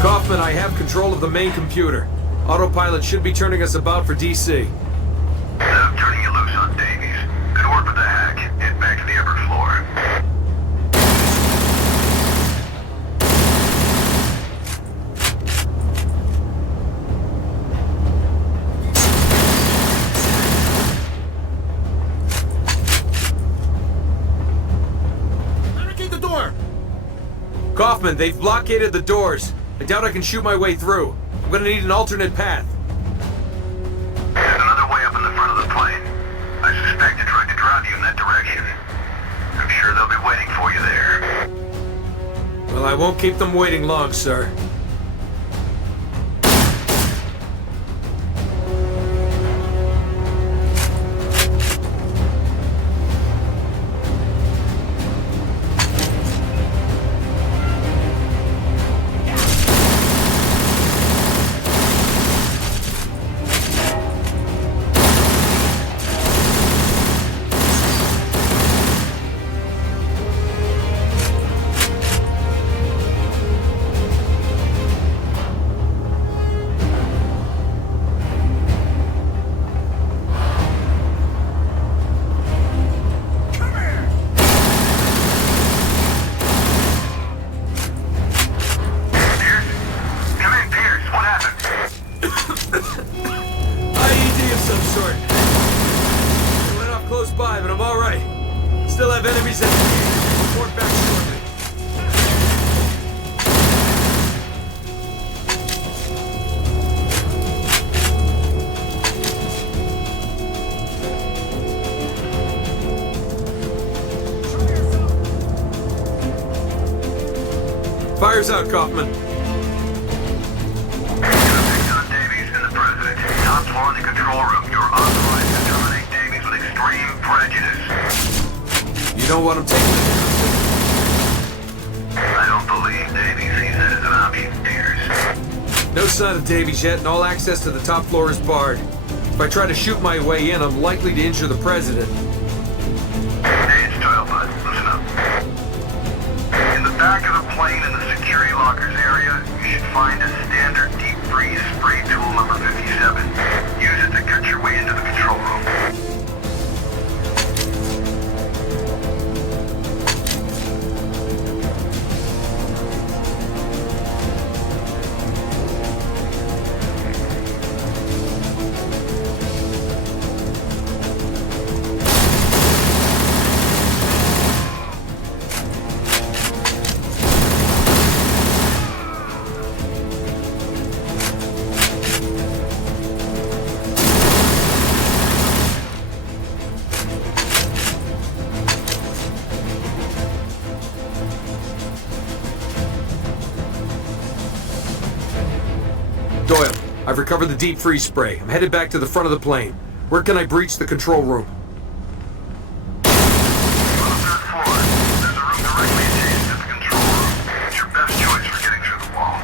Kaufman, I have control of the main computer. Autopilot should be turning us about for DC. I'm turning you loose on Davies. Good work with the hack. Head back to the upper floor. Barricade the door! Kaufman, they've blockaded the doors. I doubt I can shoot my way through. I'm gonna need an alternate path. There's another way up in the front of the plane. I suspect it tried to drive you in that direction. I'm sure they'll be waiting for you there. Well, I won't keep them waiting long, sir. Fire's out, Kaufman. On Davies and the President. Top floor in the control room. You're authorized to terminate Davies with extreme prejudice. You know what I'm taking? I don't believe Davies sees that as an option, Pierce. No sign of Davies yet, and all access to the top floor is barred. If I try to shoot my way in, I'm likely to injure the President. Hey, it's Toilbud. Listen up. In the back of the plane in the security lockers area, you should find a standard deep freeze spray tool number 57. Use it to cut your way into the control room. Doyle, I've recovered the deep freeze spray. I'm headed back to the front of the plane. Where can I breach the control room? On the 3rd floor, there's a room directly adjacent to the control room. It's your best choice for getting through the wall.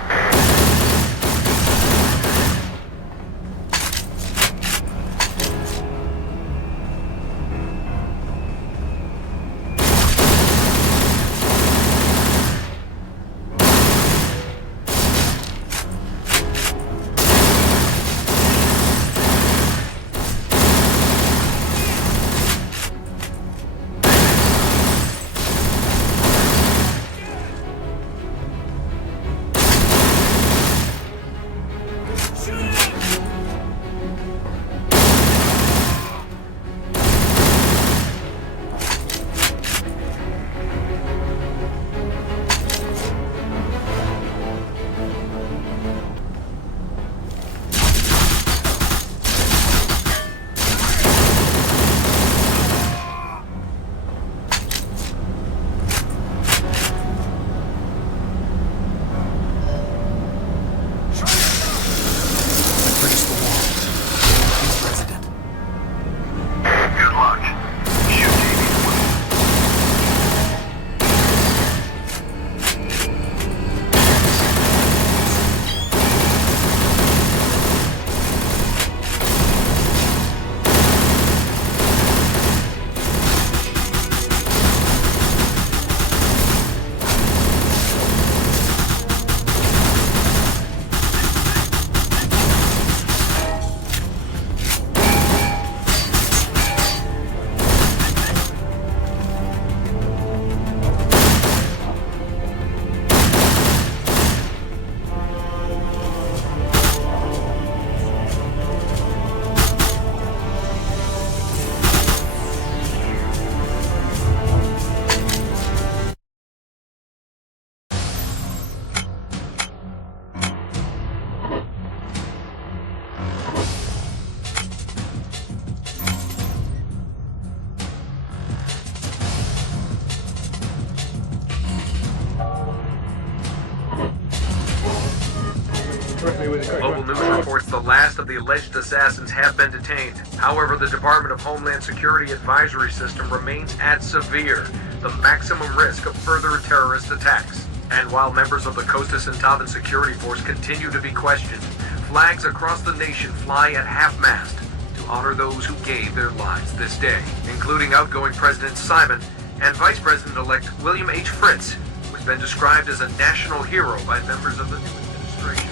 Local news reports the last of the alleged assassins have been detained. However, the Department of Homeland Security advisory system remains at severe, the maximum risk of further terrorist attacks. And while members of the Costa Centauvan security force continue to be questioned, flags across the nation fly at half-mast to honor those who gave their lives this day, including outgoing President Simon and Vice President-elect William H. Fritz, who's been described as a national hero by members of the new administration.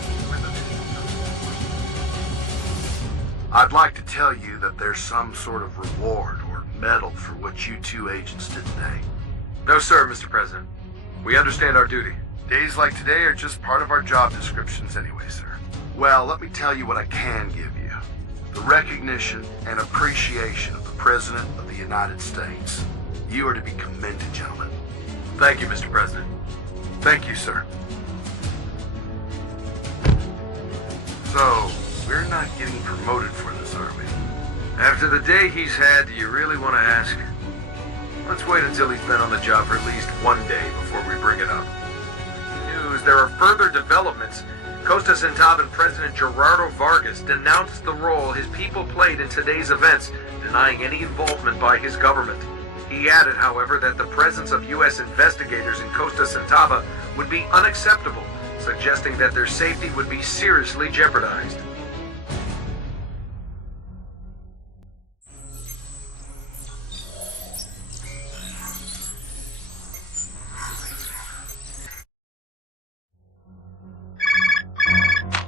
I'd like to tell you that there's some sort of reward or medal for what you two agents did today. No, sir, Mr. President. We understand our duty. Days like today are just part of our job descriptions anyway, sir. Well, let me tell you what I can give you. The recognition and appreciation of the President of the United States. You are to be commended, gentlemen. Thank you, Mr. President. Thank you, sir. So, we're not getting promoted for this, are we? After the day he's had, do you really want to ask? Let's wait until he's been on the job for at least one day before we bring it up. News, there are further developments. Costa Centauvan President Gerardo Vargas denounced the role his people played in today's events, denying any involvement by his government. He added, however, that the presence of U.S. investigators in Costa Centauvan would be unacceptable, suggesting that their safety would be seriously jeopardized.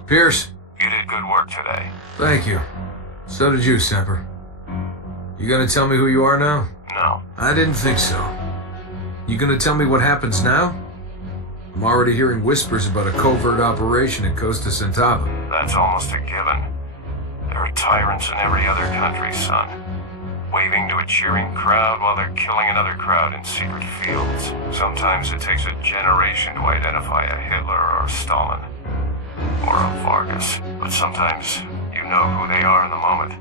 Pierce. You did good work today. Thank you. So did you, Semper. You gonna tell me who you are now? No. I didn't think so. You gonna tell me what happens now? I'm already hearing whispers about a covert operation in Costa Centauvan. That's almost a given. There are tyrants in every other country, son. Waving to a cheering crowd while they're killing another crowd in secret fields. Sometimes it takes a generation to identify a Hitler or a Stalin. Or a Vargas. But sometimes you know who they are in the moment.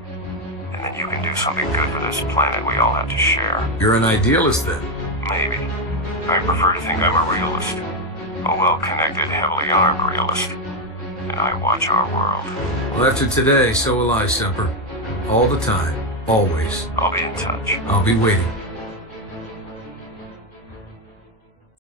And then you can do something good for this planet we all have to share. You're an idealist, then? Maybe. I prefer to think I'm a realist. A well-connected, heavily armed realist. And I watch our world. Well, after today, so will I, Semper. All the time. Always. I'll be in touch. I'll be waiting.